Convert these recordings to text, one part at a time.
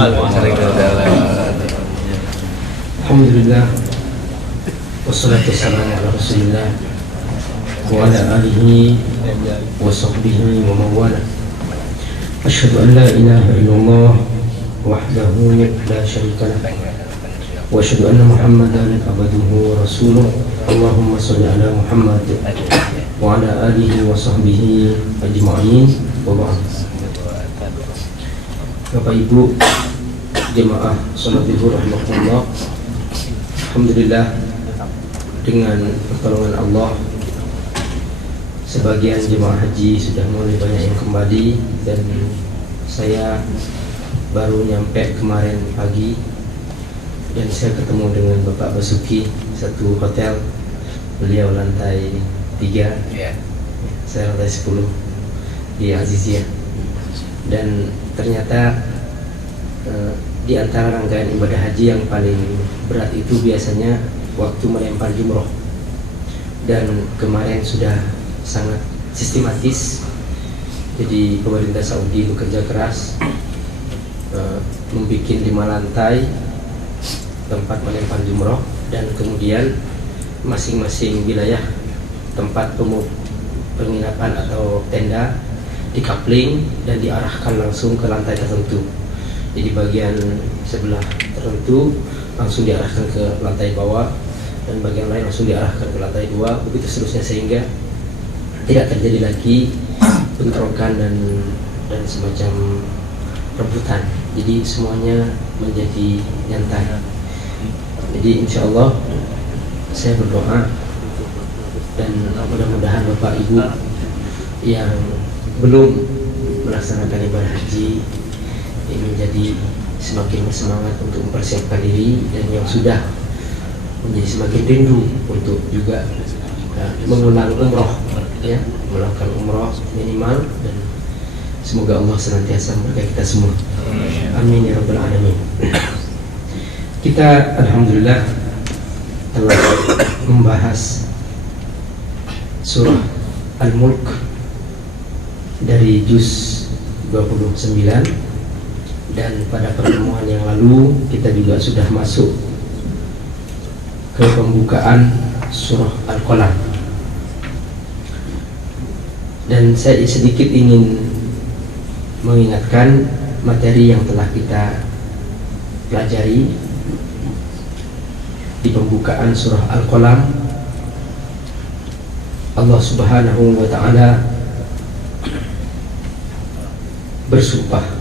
Alhamdulillah, wassalatu wassalamu ala rasulillah wa ala alihi wa sahbihi wa mawala. Asyhadu an la ilaha illallah wahdahu la syarika lah wa asyhadu anna Muhammadan abduhu wa rasuluh. Allahumma shalli ala Muhammad wa ala alihi wa sahbihi ajma'in wa ba'd. Bapak Ibu jemaah salat zuhur rahimakumullah, alhamdulillah dengan pertolongan Allah sebagian jemaah haji sudah mulai banyak yang kembali, dan saya baru nyampe kemarin pagi dan saya ketemu dengan Bapak Basuki satu hotel. Beliau lantai 3, saya lantai 10 di Aziziyah. Dan ternyata di antara rangkaian ibadah haji yang paling berat itu biasanya waktu melempar jumroh. Dan kemarin sudah sangat sistematis. Jadi pemerintah Saudi bekerja keras, membuat 5 lantai tempat melempar jumroh, dan kemudian masing-masing wilayah tempat penginapan atau tenda dikapling dan diarahkan langsung ke lantai tertentu. Jadi bagian sebelah tertentu langsung diarahkan ke lantai bawah, dan bagian lain langsung diarahkan ke lantai 2, begitu seterusnya, sehingga tidak terjadi lagi bentrokan dan semacam rebutan. Jadi semuanya menjadi nyantai. Jadi insya Allah saya berdoa, dan mudah-mudahan Bapak Ibu yang belum melaksanakan ibadah haji menjadi semakin bersemangat untuk mempersiapkan diri, dan yang sudah menjadi semakin rindu untuk juga mengulang umroh, melakukan umroh minimal, dan semoga Allah senantiasa memberkahi kita semua. Amin ya rabbal alamin. Kita alhamdulillah telah membahas surah Al-Mulk dari juz 29, dan pada pertemuan yang lalu kita juga sudah masuk ke pembukaan surah Al-Qalam. Dan saya sedikit ingin mengingatkan materi yang telah kita pelajari di pembukaan surah Al-Qalam. Allah Subhanahu wa ta'ala bersumpah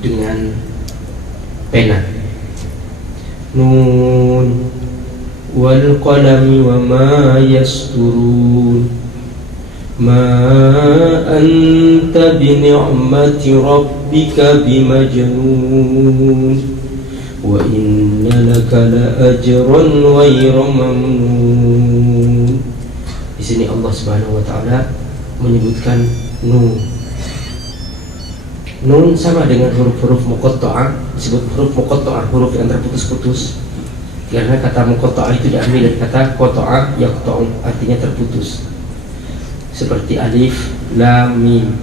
dengan pena. Nun wal qalami wa ma yasturun, ma anta bi ni'mati rabbika bimajnun, wa inna laka la ajran ghayra mamnun. Di sini Allah Subhanahu wa taala menyebutkan nun. Nun sama dengan huruf-huruf muqatta'ah, disebut huruf muqatta'ah, huruf yang terputus-putus. Karena kata muqatta'ah itu diambil dari kata qata'a yaqta'u, artinya terputus. Seperti alif, lam, mim.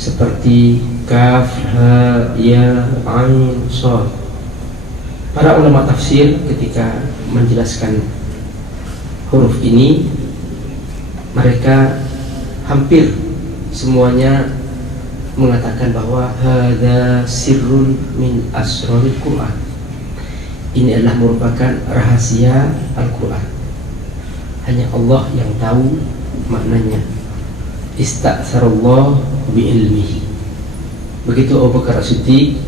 Seperti kaf, ha, ya, ain, shad. Para ulama tafsir ketika menjelaskan huruf ini, mereka hampir semuanya mengatakan bahwa hadza sirrun min asrarul Quran. Ini adalah merupakan rahasia Al-Quran. Hanya Allah yang tahu maknanya. Ista'tsarallah bi'ilmihi. Begitu Abu Bakar As-Siddiq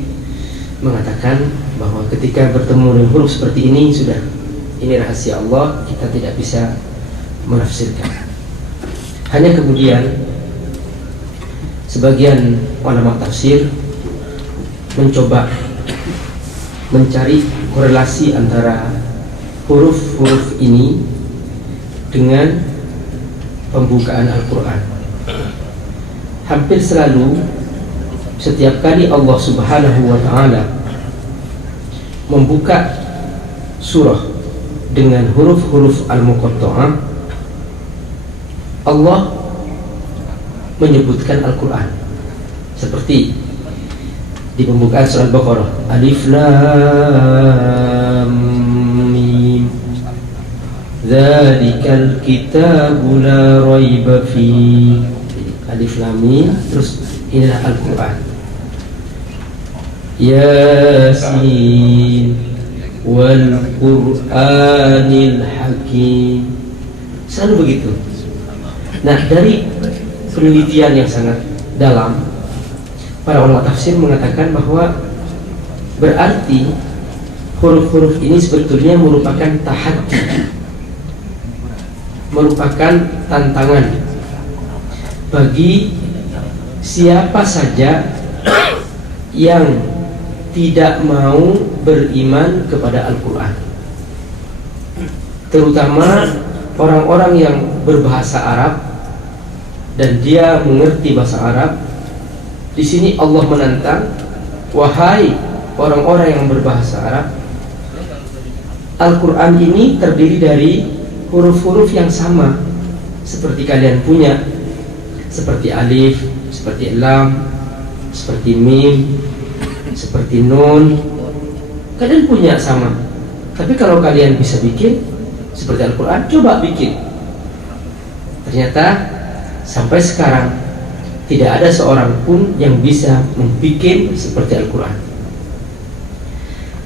mengatakan bahwa ketika bertemu dengan huruf seperti ini, sudah, ini rahasia Allah, kita tidak bisa menafsirkan. Hanya kemudian sebagian ulama tafsir mencoba mencari korelasi antara huruf-huruf ini dengan pembukaan Al-Quran. Hampir selalu setiap kali Allah Subhanahu wa ta'ala membuka surah dengan huruf-huruf al-muqatta'ah, Allah menyebutkan Al-Quran. Seperti di pembukaan surah Al-Baqarah, Alif Lam Mim, Dzalikal kitabu la raiba fi. Alif Lam Mim, terus inilah Al-Quran. Yasin wal Qur'anil Hakim. Selalu begitu. Nah, dari penelitian yang sangat dalam, para ulama tafsir mengatakan bahwa berarti huruf-huruf ini sebetulnya merupakan tahaddi, merupakan tantangan bagi siapa saja yang tidak mau beriman kepada Al-Quran, terutama orang-orang yang berbahasa Arab dan dia mengerti bahasa Arab. Di sini Allah menantang, wahai orang-orang yang berbahasa Arab, Al-Quran ini terdiri dari huruf-huruf yang sama seperti kalian punya, seperti alif, seperti lam, seperti mim, seperti nun. Kalian punya sama. Tapi kalau kalian bisa bikin seperti Al-Quran, coba bikin. Ternyata sampai sekarang tidak ada seorang pun yang bisa membuat seperti Al-Quran.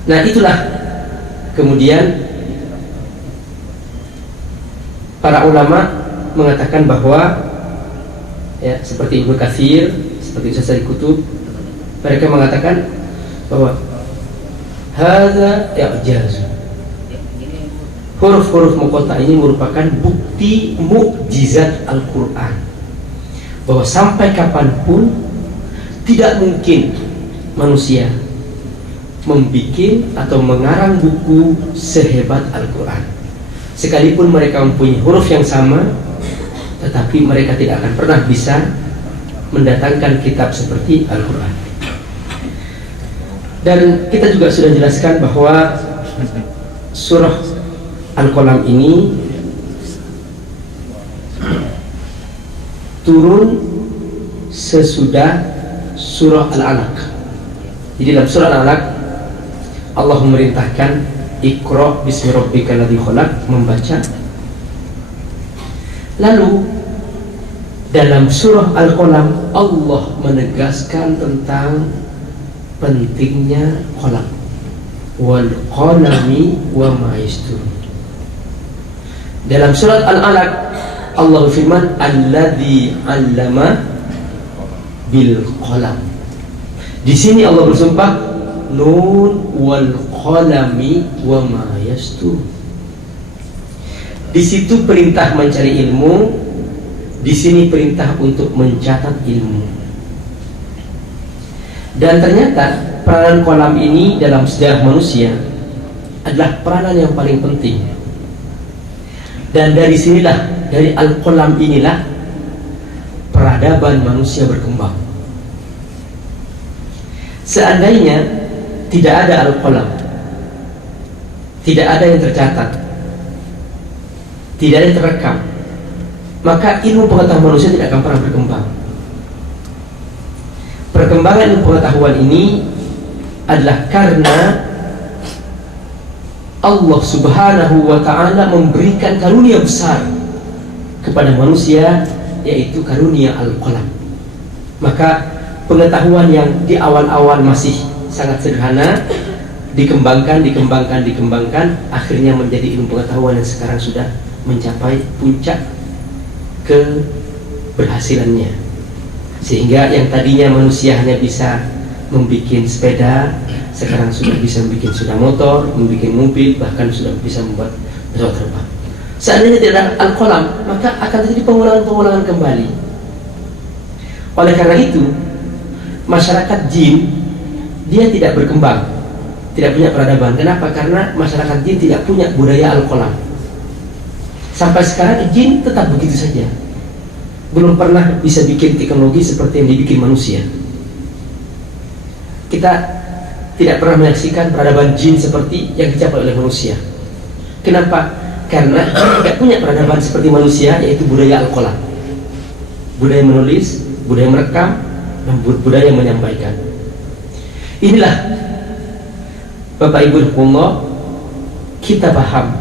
Nah, itulah kemudian para ulama mengatakan bahwa ya, seperti Ibnu Katsir, seperti Ustaz Sayyid Qutb, mereka mengatakan bahwa hadza i'jaz. Huruf-huruf muqatta ini merupakan bukti mukjizat Al-Quran, bahwa sampai kapanpun tidak mungkin manusia membuat atau mengarang buku sehebat Al-Quran. Sekalipun mereka mempunyai huruf yang sama, tetapi mereka tidak akan pernah bisa mendatangkan kitab seperti Al-Quran. Dan kita juga sudah jelaskan bahwa surah Al-Qalam ini turun sesudah surah Al-Alaq. Jadi dalam surah Al-Alaq Allah memerintahkan Iqra bismi rabbikal ladzi khalaq, membaca. Lalu dalam surah Al-Qalam Allah menegaskan tentang pentingnya qalam, wal qalami wa ma yasturun. Dalam surat Al-Alaq Allah berfirman, alladzi 'allama bil qalam. Di sini Allah bersumpah, nun wal qalami wa ma yasturun. Di situ perintah mencari ilmu, di sini perintah untuk mencatat ilmu. Dan ternyata peranan qalam ini dalam sejarah manusia adalah peranan yang paling penting. Dan dari sinilah, dari Al-Qalam inilah peradaban manusia berkembang. Seandainya tidak ada Al-Qalam, tidak ada yang tercatat, tidak ada yang terekam, maka ilmu pengetahuan manusia tidak akan pernah berkembang. Perkembangan ilmu pengetahuan ini adalah karena Allah Subhanahu wa ta'ala memberikan karunia besar kepada manusia, yaitu karunia Al-Qalam. Maka pengetahuan yang di awal-awal masih sangat sederhana dikembangkan, akhirnya menjadi ilmu pengetahuan yang sekarang sudah mencapai puncak keberhasilannya. Sehingga yang tadinya manusia hanya bisa membuat sepeda, sekarang sudah bisa membuat sepeda motor, membuat mobil, bahkan sudah bisa membuat pesawat terbang. Seandainya tidak ada Al-Qalam, maka akan terjadi pengulangan kembali. Oleh karena itu, masyarakat jin dia tidak berkembang, tidak punya peradaban. Kenapa? Karena masyarakat jin tidak punya budaya Al-Qalam. Sampai sekarang jin tetap begitu saja, belum pernah bisa bikin teknologi seperti yang dibikin manusia. Kita tidak pernah menyaksikan peradaban jin seperti yang dicapai oleh manusia. Kenapa? Karena tidak punya peradaban seperti manusia, yaitu budaya Al-Qalam, budaya menulis, budaya merekam, dan budaya menyampaikan. Inilah Bapak Ibu Allah, kita paham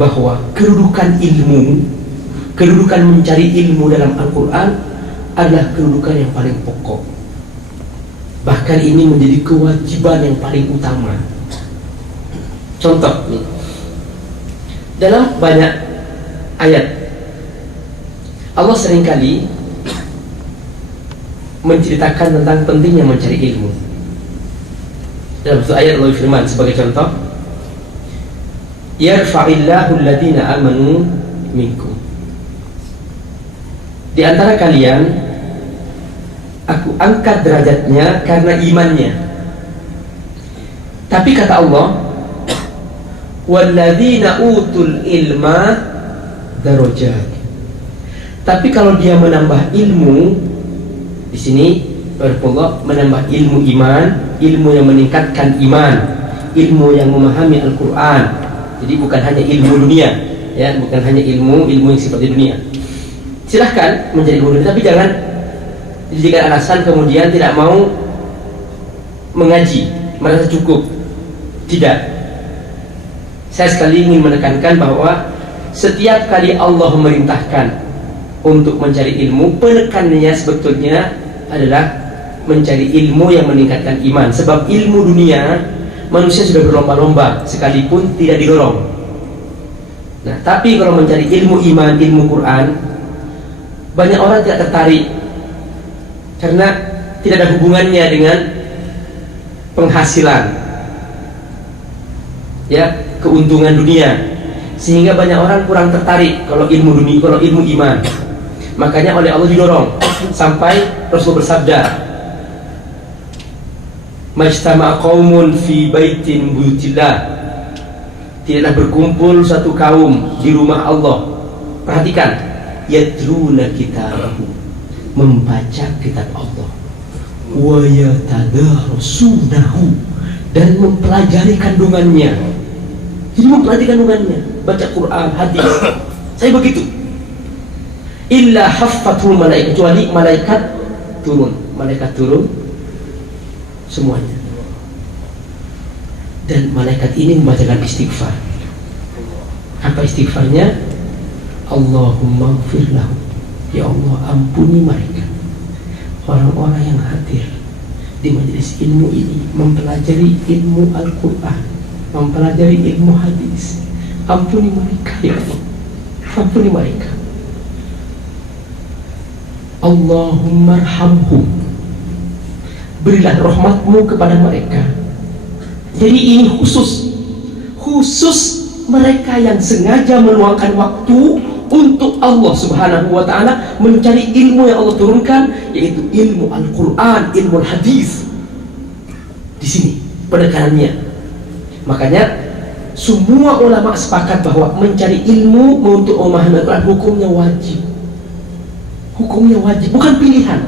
bahwa kedudukan ilmu, kedudukan mencari ilmu dalam Al-Quran adalah kedudukan yang paling pokok. Bahkan ini menjadi kewajiban yang paling utama. Contoh nih, dalam banyak ayat Allah seringkali menceritakan tentang pentingnya mencari ilmu. Dalam satu ayat Allah firman sebagai contoh, yarfa'illahu alladhina amanu minkum. Di antara kalian aku angkat derajatnya karena imannya. Tapi kata Allah, walladzina utul ilma darajat. Tapi kalau dia menambah ilmu, di sini barakallah, menambah ilmu iman, ilmu yang meningkatkan iman, ilmu yang memahami Al-Quran. Jadi bukan hanya ilmu dunia, ya, bukan hanya ilmu yang seperti dunia. Silahkan menjadi ilmu dunia, tapi jangan dijadikan alasan kemudian tidak mau mengaji, merasa cukup. Tidak. Saya sekali ingin menekankan bahwa setiap kali Allah memerintahkan untuk mencari ilmu, penekanannya sebetulnya adalah mencari ilmu yang meningkatkan iman. Sebab ilmu dunia manusia sudah berlomba-lomba sekalipun tidak didorong. Nah, tapi kalau mencari ilmu iman, ilmu Quran, banyak orang tidak tertarik karena tidak ada hubungannya dengan penghasilan, ya, keuntungan dunia, sehingga banyak orang kurang tertarik kalau ilmu dunia, kalau ilmu iman. Makanya oleh Allah didorong sampai Rasul bersabda, majtama qaumun fi baitin buyutillah, tidaklah berkumpul satu kaum di rumah Allah. Perhatikan, yatluna kitabahu, membaca kitab Allah, wa yatadarasunahu, dan mempelajari kandungannya. Jadi mempelajari kandungannya, baca Quran, hadis. Saya begitu. Illa haffatul malaikat, kecuali malaikat turun semuanya. Dan malaikat ini membacakan istighfar. Apa istighfarnya? Allahumma ighfir lahu, ya Allah ampuni mereka, orang-orang yang hadir di majelis ilmu ini, mempelajari ilmu Al-Quran, mempelajari ilmu hadis. Ampuni mereka ya Allah, ampuni mereka. Allahumma arhamhum, berilah rahmatmu kepada mereka. Jadi ini khusus mereka yang sengaja meluangkan waktu untuk Allah Subhanahu wa ta'ala, mencari ilmu yang Allah turunkan, yaitu ilmu Al-Quran, ilmu hadis. Di sini penekanannya. Makanya semua ulama sepakat bahwa mencari ilmu untuk memahami Al-Quran hukumnya wajib. Hukumnya wajib, bukan pilihan.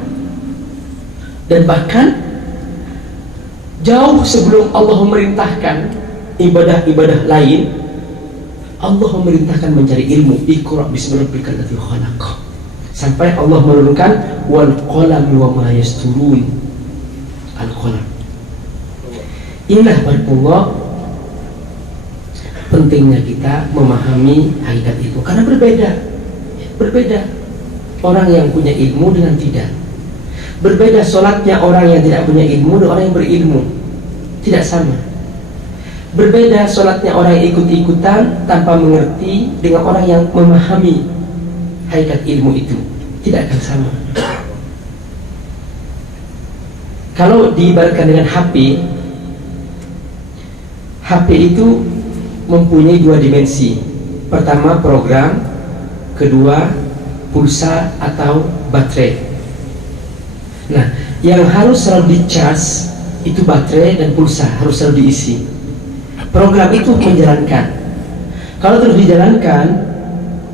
Dan bahkan jauh sebelum Allah memerintahkan ibadah-ibadah lain, Allah memerintahkan mencari ilmu. Iqra bismi rabbikal ladzi khalaq, sampai Allah menurunkan wal qalami wa ma yasturun, al-qalam. Inilah barakallah pentingnya kita memahami hakikat itu, karena berbeda orang yang punya ilmu dengan tidak. Berbeda sholatnya orang yang tidak punya ilmu dengan orang yang berilmu, tidak sama. Berbeda sholatnya orang yang ikut-ikutan tanpa mengerti dengan orang yang memahami hakikat ilmu itu, tidak akan sama. Kalau diibaratkan dengan HP itu mempunyai dua dimensi. Pertama program, kedua pulsa atau baterai. Nah, yang harus selalu di-charge itu baterai dan pulsa, harus selalu diisi. Program itu menjalankan. Kalau terus dijalankan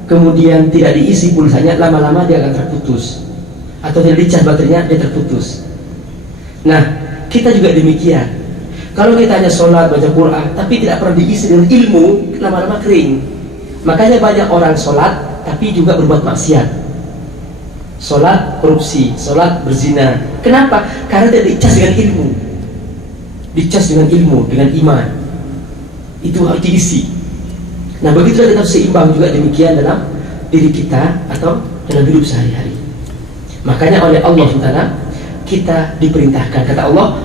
kemudian tidak diisi pulsanya, lama-lama dia akan terputus. Atau tidak di-charge baterainya, dia terputus. Nah, kita juga demikian. Kalau kita hanya sholat, baca Quran, tapi tidak pernah diisi dengan ilmu, lama-lama kering. Makanya banyak orang sholat tapi juga berbuat maksiat. Sholat korupsi, sholat berzina. Kenapa? Karena tidak dicas dengan ilmu. dicas dengan ilmu, dengan iman. Itu harus diisi. Nah, begitulah kita seimbang juga demikian dalam diri kita atau dalam hidup sehari-hari. Makanya oleh Allah SWT kita diperintahkan, kata Allah,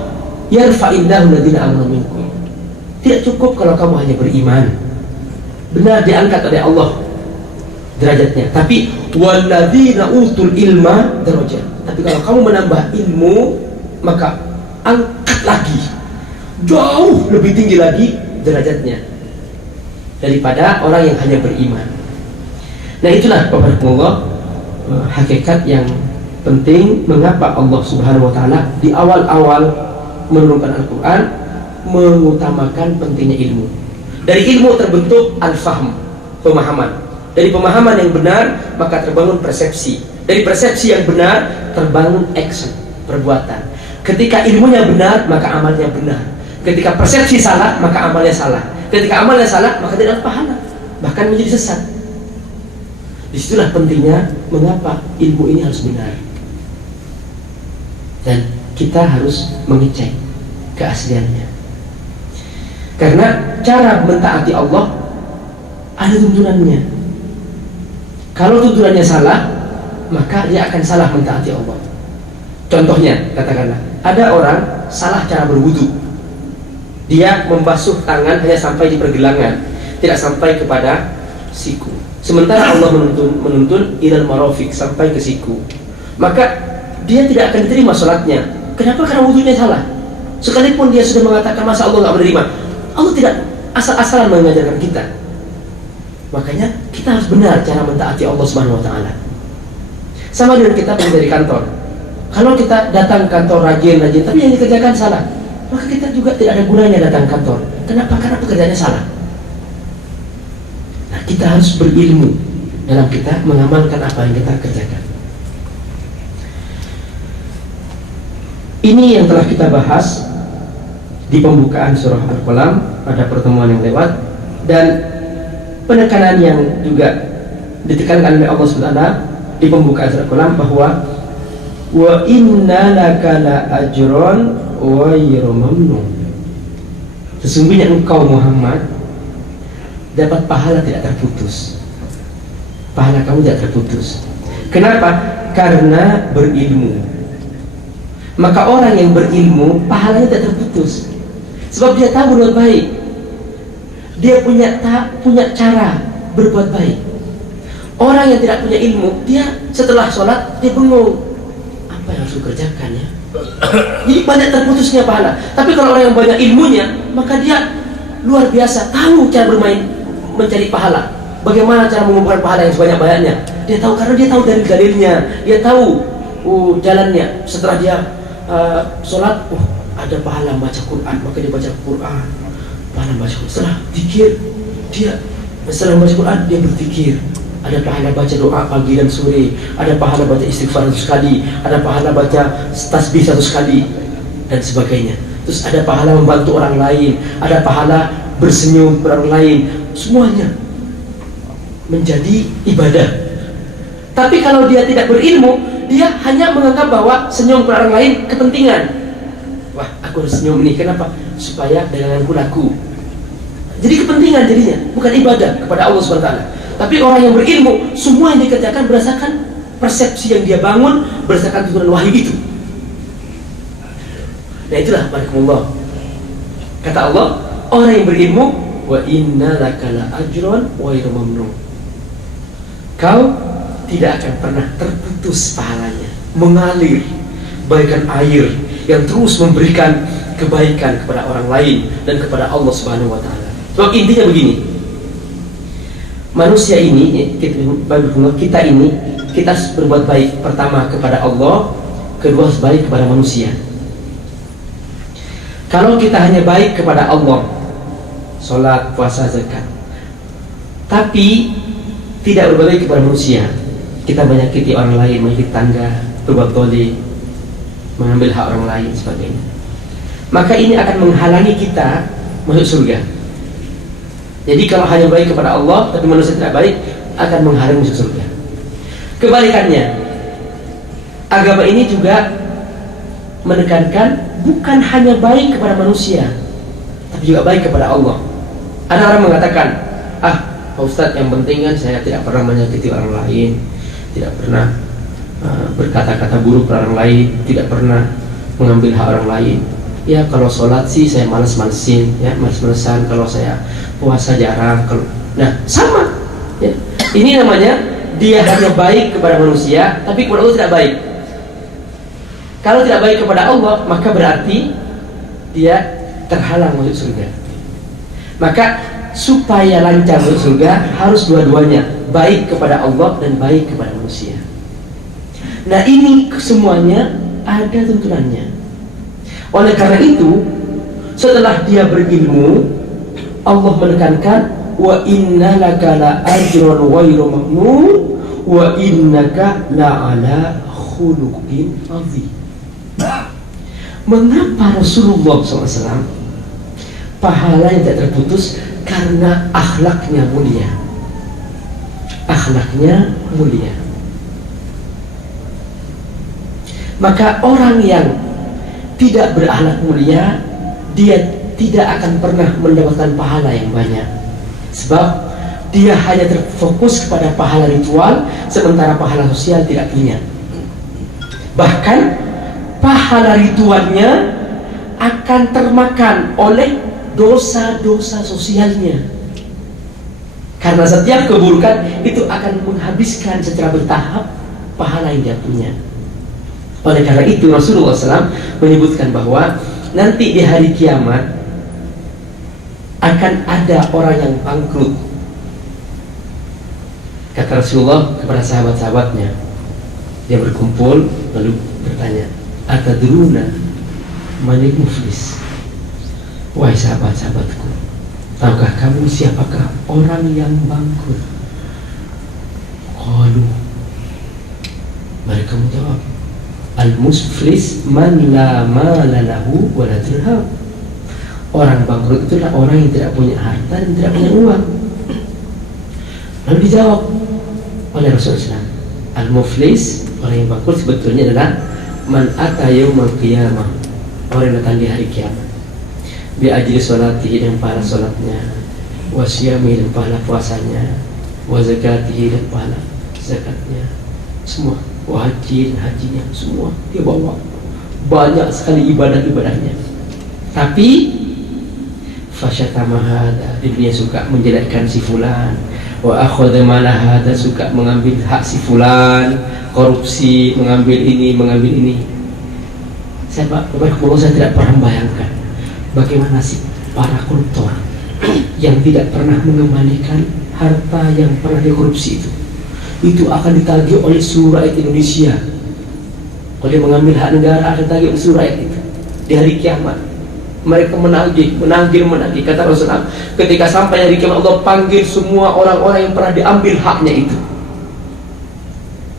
yarfa'illahu alladziina aamanu minkum. Tidak cukup kalau kamu hanya beriman, benar diangkat oleh Allah derajatnya, tapi walladziina utul ilma darajat. Tapi kalau kamu menambah ilmu, maka angkat lagi, jauh lebih tinggi lagi derajatnya daripada orang yang hanya beriman. Nah, itulah Bapak-Bapak, hakikat yang penting mengapa Allah Subhanahu wa taala di awal-awal menurunkan Al-Qur'an mengutamakan pentingnya ilmu. Dari ilmu terbentuk al-fahm, pemahaman. Dari pemahaman yang benar maka terbangun persepsi. Dari persepsi yang benar terbangun action, perbuatan. Ketika ilmunya benar maka amalnya benar. Ketika persepsi salah maka amalnya salah. Ketika amalnya salah maka tidak pahala, bahkan menjadi sesat. Disitulah pentingnya mengapa ilmu ini harus benar. Dan kita harus mengecek keasliannya. Karena cara mentaati Allah ada tuntunannya. Kalau tuntunannya salah, maka dia akan salah mentaati Allah. Contohnya, katakanlah ada orang salah cara berwudu. Dia membasuh tangan hanya sampai di pergelangan, tidak sampai kepada siku. Sementara Allah menuntun ilal marafiq, sampai ke siku. Maka dia tidak akan diterima sholatnya. Kenapa? Karena wudunya salah. Sekalipun dia sudah mengatakan masa Allah nggak menerima, Allah tidak asal-asalan mengajarkan kita. Makanya kita harus benar cara mentaati Allah Subhanahu wa taala. Sama dengan kita bekerja di kantor. Kalau kita datang kantor rajin-rajin tapi yang dikerjakan salah, maka kita juga tidak ada gunanya datang kantor. Kenapa? Karena pekerjaannya salah. Nah, kita harus berilmu dalam kita mengamalkan apa yang kita kerjakan. Ini yang telah kita bahas di pembukaan surah Al-Qalam pada pertemuan yang lewat, dan penekanan yang juga ditekankan oleh Allah SWT di pembukaan surah Al-Qalam bahwa wa inna laka la ajran ghairu mamnun. Sesungguhnya engkau Muhammad dapat pahala tidak terputus. Pahala kamu tidak terputus. Kenapa? Karena berilmu. Maka orang yang berilmu pahalanya tidak terputus. Sebab dia tahu berbuat baik. Dia punya cara berbuat baik. Orang yang tidak punya ilmu, dia setelah sholat dia bengong. Apa yang harus dikerjakan ya? Jadi banyak terputusnya pahala. Tapi kalau orang yang banyak ilmunya, maka dia luar biasa tahu cara bermain, mencari pahala. Bagaimana cara mengumpulkan pahala yang sebanyak-banyaknya? Dia tahu karena dia tahu dari dalilnya. Dia tahu jalannya. Setelah dia sholat, ada pahala baca Quran, maka dia baca Quran. Pahala baca Quran. Setelah zikir, setelah baca Quran dia berzikir. Ada pahala baca doa pagi dan sore, ada pahala baca istighfar 100 kali, ada pahala baca tasbih 100 kali, dan sebagainya. Terus ada pahala membantu orang lain, ada pahala bersenyum kepada orang lain. Semuanya menjadi ibadah. Tapi kalau dia tidak berilmu, dia hanya menganggap bahwa senyum kepada orang lain kepentingan. Wah, aku harus senyum nih, kenapa? Supaya daganganku laku. Jadi kepentingan jadinya, bukan ibadah kepada Allah SWT. Tapi orang yang berilmu, semua yang dikerjakan berdasarkan persepsi yang dia bangun, berdasarkan tuntunan wahyu itu. Nah, itulah barakallahu. Kata Allah, orang yang berilmu, wa inna laka la ajran ghairu mamnun. Kau tidak akan pernah terputus pahalanya, mengalir bagaikan air yang terus memberikan kebaikan kepada orang lain dan kepada Allah Subhanahu wa taala. Sebab intinya begini, manusia ini, kita ini, kita harus berbuat baik. Pertama kepada Allah, kedua harus baik kepada manusia. Kalau kita hanya baik kepada Allah, sholat, puasa, zakat, tapi tidak berbuat baik kepada manusia, kita menyakiti orang lain, menyakiti tangga, berbuat zalim, mengambil hak orang lain, sebagainya, maka ini akan menghalangi kita masuk surga. Jadi kalau hanya baik kepada Allah tapi manusia tidak baik, akan menghalangi masuk surga. Kebalikannya, agama ini juga menekankan bukan hanya baik kepada manusia, tapi juga baik kepada Allah. Ada orang mengatakan, Pak Ustadz, yang penting kan saya tidak pernah menyakiti orang lain, tidak pernah berkata-kata buruk ke orang lain, tidak pernah mengambil hak orang lain. Ya kalau sholat sih saya males-malesin, ya males-malesan. Kalau saya puasa jarang. Nah sama, ya. Ini namanya dia hanya baik kepada manusia, tapi kepada Allah tidak baik. Kalau tidak baik kepada Allah, maka berarti dia terhalang masuk surga. Maka supaya lancar masuk surga harus dua-duanya, baik kepada Allah dan baik kepada manusia. Nah ini semuanya ada tuntunannya. Oleh karena itu, setelah dia berilmu, Allah menekankan wa innalaka la ajrun ghairu mamnun wa innaka la ala khuluqin azim. Mengapa Rasulullah SAW pahalanya tidak terputus? Karena akhlaknya mulia. Akhlaknya mulia. Maka orang yang tidak berakhlak mulia, dia tidak akan pernah mendapatkan pahala yang banyak. Sebab dia hanya terfokus kepada pahala ritual, sementara pahala sosial tidak punya. Bahkan pahala ritualnya akan termakan oleh dosa-dosa sosialnya. Karena setiap keburukan itu akan menghabiskan secara bertahap pahala yang dia punya. Oleh karena itu Rasulullah SAW menyebutkan bahwa nanti di hari kiamat akan ada orang yang bangkrut. Kata Rasulullah kepada sahabat-sahabatnya, dia berkumpul lalu bertanya, atadruna manil muflis? Wahai sahabat-sahabatku, tahukah kamu siapakah orang yang bangkrut? Qalu, mereka menjawab, al-muflis man la mala lahu wa la dirham. Orang bangkrut itulah orang yang tidak punya harta dan tidak punya uang. Lalu dijawab oleh Rasulullah SAW, al-muflis, orang yang bangkrut sebetulnya adalah man ata yaumal qiyamah, orang yang datang di hari kiamat, bi ajli sholatihi, dan pahala sholatnya, wa siyamihi, dan pahala puasanya, wa zakatihi, dan pahala zakatnya, semua, wa haji, dan hajinya, semua dia bawa. Banyak sekali ibadah-ibadahnya. Tapi fasyatama hada, dia suka menjelekkan si fulan, wa akhadha mala hada, suka mengambil hak si fulan, korupsi, mengambil ini, mengambil ini. Saya tidak pernah membayangkan bagaimana sih para koruptor yang tidak pernah mengembalikan harta yang pernah dikorupsi itu akan ditagih oleh seluruh rakyat Indonesia. Kalau dia mengambil hak negara, akan ditagih oleh seluruh rakyat itu di hari kiamat. Mereka menagih. Kata Rasulullah, ketika sampai hari kiamat, Allah panggil semua orang-orang yang pernah diambil haknya itu.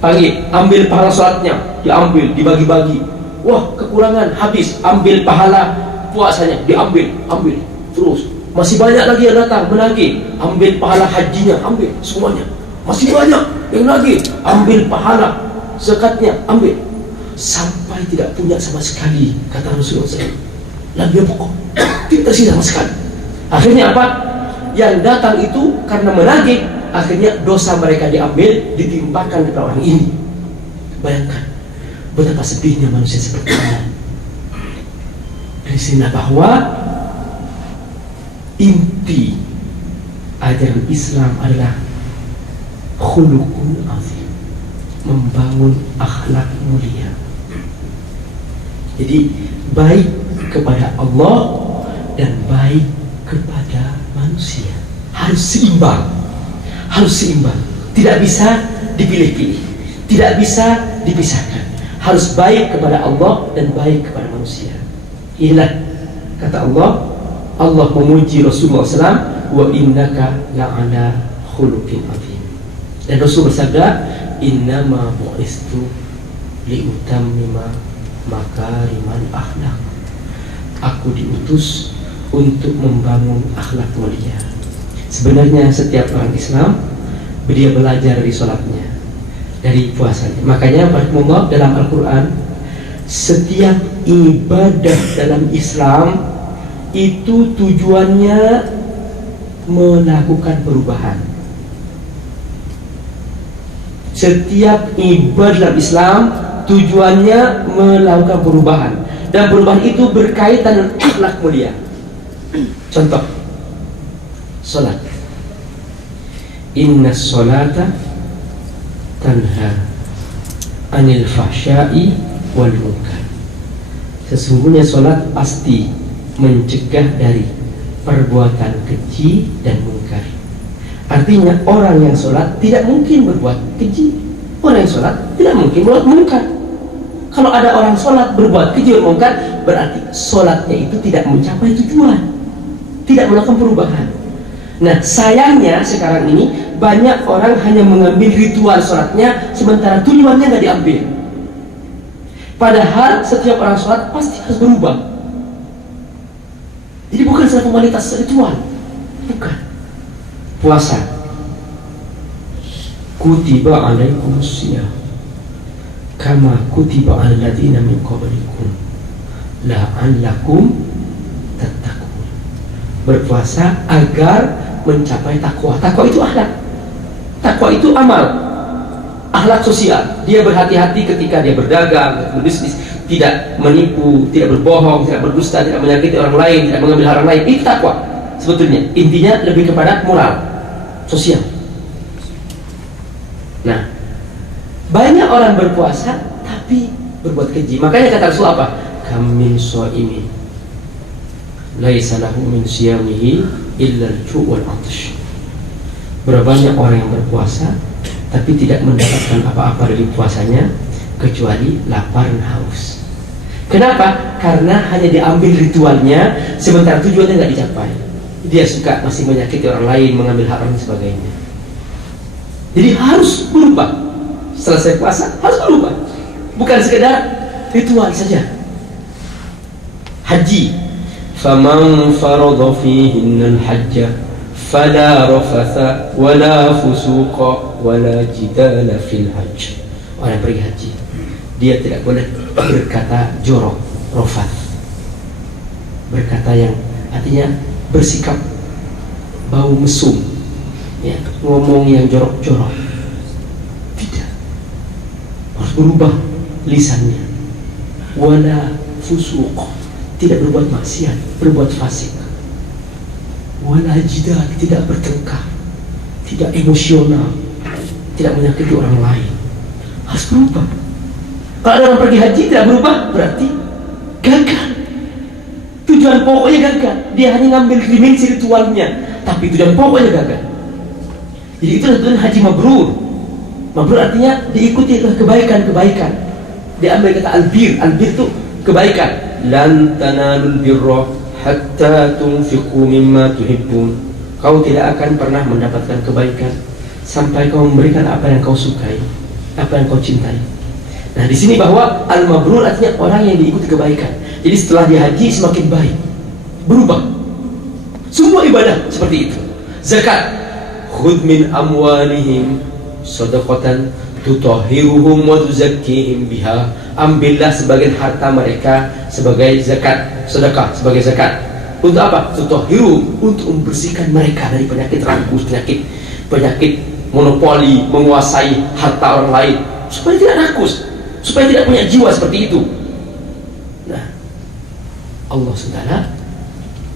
Panggil, ambil pahala sholatnya, diambil, dibagi-bagi. Wah, kekurangan, habis. Ambil pahala puasanya, diambil, terus. Masih banyak lagi yang datang menagih. Ambil pahala hajinya, ambil semuanya. Masih banyak yang nagih. Ambil pahala zakatnya, ambil. Sampai tidak punya sama sekali, kata Rasulullah SAW. Lagi pokok, tidak tersisa sama sekali. Akhirnya apa? Yang datang itu karena menagih, akhirnya dosa mereka diambil, ditimpakan kepada orang ini. Bayangkan betapa sedihnya manusia seperti ini. Dari sini bahwa inti ajaran Islam adalah khuluqun azim, membangun akhlak mulia. Jadi baik kepada Allah dan baik kepada manusia harus seimbang, tidak bisa dipilih-pilih, tidak bisa dipisahkan. Harus baik kepada Allah dan baik kepada manusia. Inilah kata Allah. Allah memuji Rasulullah SAW, wa innaka la'ala khuluqin azim. Dan Rasul bersabda, innama bu'istu liutammima makarimal akhlak. Aku diutus untuk membangun akhlak mulia. Sebenarnya setiap orang Islam dia belajar dari sholatnya, dari puasanya. Makanya dalam Al-Quran setiap ibadah dalam Islam itu tujuannya melakukan perubahan. Setiap ibadah dalam Islam tujuannya melakukan perubahan, dan perubahan itu berkaitan dengan akhlak mulia. Contoh, salat. Inna sholata tanha anil fahsya'i wal munkar. Sesungguhnya salat pasti mencegah dari perbuatan keji dan munkar. Artinya orang yang salat tidak mungkin berbuat keji. Orang yang salat tidak mungkin berbuat munkar. Kalau ada orang salat berbuat keji dan munkar, berarti salatnya itu tidak mencapai tujuan, tidak melakukan perubahan. Nah, sayangnya sekarang ini banyak orang hanya mengambil ritual sholatnya, sementara tujuannya nggak diambil. Padahal setiap orang sholat pasti harus berubah. Jadi bukan secara formalitas ritual, bukan. Puasa, kutiba alaikumusiyam kama kutiba alal ladzina min qablikum la'allakum tattaqun. Berpuasa agar mencapai takwa. Takwa itu akhlak. Takwa itu amal. Akhlak sosial. Dia berhati-hati ketika dia berdagang, berbisnis, tidak menipu, tidak berbohong, tidak berdusta, tidak menyakiti orang lain, tidak mengambil hak orang lain. Itu takwa. Sebetulnya intinya lebih kepada moral sosial. Nah, banyak orang berpuasa tapi berbuat keji. Makanya kata Rasul apa? Kam min shaimin laisa lahu min siyamihi illa al-ju' wal 'atash. Berapa banyak orang yang berpuasa tapi tidak mendapatkan apa-apa dari puasanya kecuali lapar dan haus. Kenapa? Karena hanya diambil ritualnya, sementara tujuannya nggak dicapai. Dia suka masih menyakiti orang lain, mengambil hak orang dan sebagainya. Jadi harus berubah. Selesai puasa harus berubah, bukan sekedar ritual saja. Haji, faman farada fihinna al-hajja fala rafatha wala fusuqa wala jidala fil hajj. Orang yang pergi haji, dia tidak boleh berkata jorok, rofat, berkata yang artinya bersikap bau mesum, ya, ngomong yang jorok-jorok. Tidak, harus berubah lisannya. Wala fusuq, tidak berbuat maksiat, berbuat fasik. Wala jidal, tidak bertengkar, tidak emosional, tidak menyakiti orang lain. Harus berubah. Kalau ada orang pergi haji tidak berubah, berarti gagal. Tujuan pokoknya gagal. Dia hanya ngambil dimensi ritualnya, tapi tujuan pokoknya gagal. Jadi itu tujuan haji mabrur. Mabrur artinya diikuti oleh kebaikan-kebaikan. Diambil kata albir. Albir itu kebaikan. Lan tanalul birra hatta tunfiqu mimma tuhibbun. Kau tidak akan pernah mendapatkan kebaikan sampai kau memberikan apa yang kau sukai, apa yang kau cintai. Nah, di sini bahwa al-mabrur artinya orang yang diikuti kebaikan. Jadi setelah dia haji semakin baik, berubah. Semua ibadah seperti itu. Zakat, khudh min amwalihim shadaqatan tutahhiruhum wa tuzakkihim biha. Ambillah sebagian harta mereka sebagai zakat, sedekah sebagai zakat. Untuk apa? Tutahhiruhum, untuk membersihkan mereka dari penyakit rakus, penyakit monopoli, menguasai harta orang lain, supaya tidak rakus, supaya tidak punya jiwa seperti itu. Nah, Allah SWT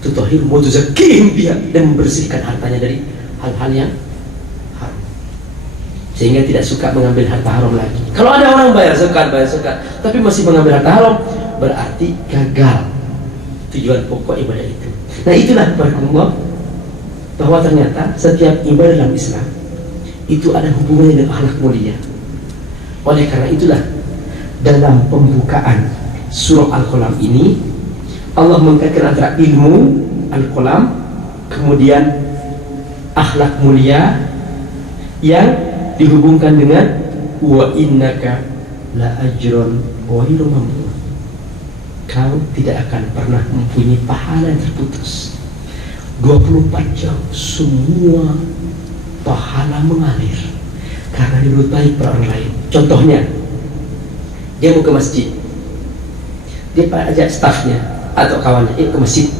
tutahhiruhum wa tuzakkihim biha, dan membersihkan hartanya dari hal-hal yang haram, sehingga tidak suka mengambil harta haram lagi. Kalau ada orang bayar zakat, tapi masih mengambil harta haram, berarti gagal tujuan pokok ibadah itu. Nah, itulah barakallah, bahwa ternyata setiap ibadah dalam Islam itu ada hubungannya dengan akhlak mulia. Oleh karena itulah dalam pembukaan surah Al-Qalam ini Allah mengkaitkan antara ilmu Al-Qalam kemudian akhlak mulia yang dihubungkan dengan wa innaka la ajrun ghairu mamnun. Kau tidak akan pernah mempunyai pahala yang terputus. 24 jam semua pahala mengalir karena dirut baik pada orang lain. Contohnya, dia mau ke masjid, dia ajak stafnya atau kawannya, ke masjid,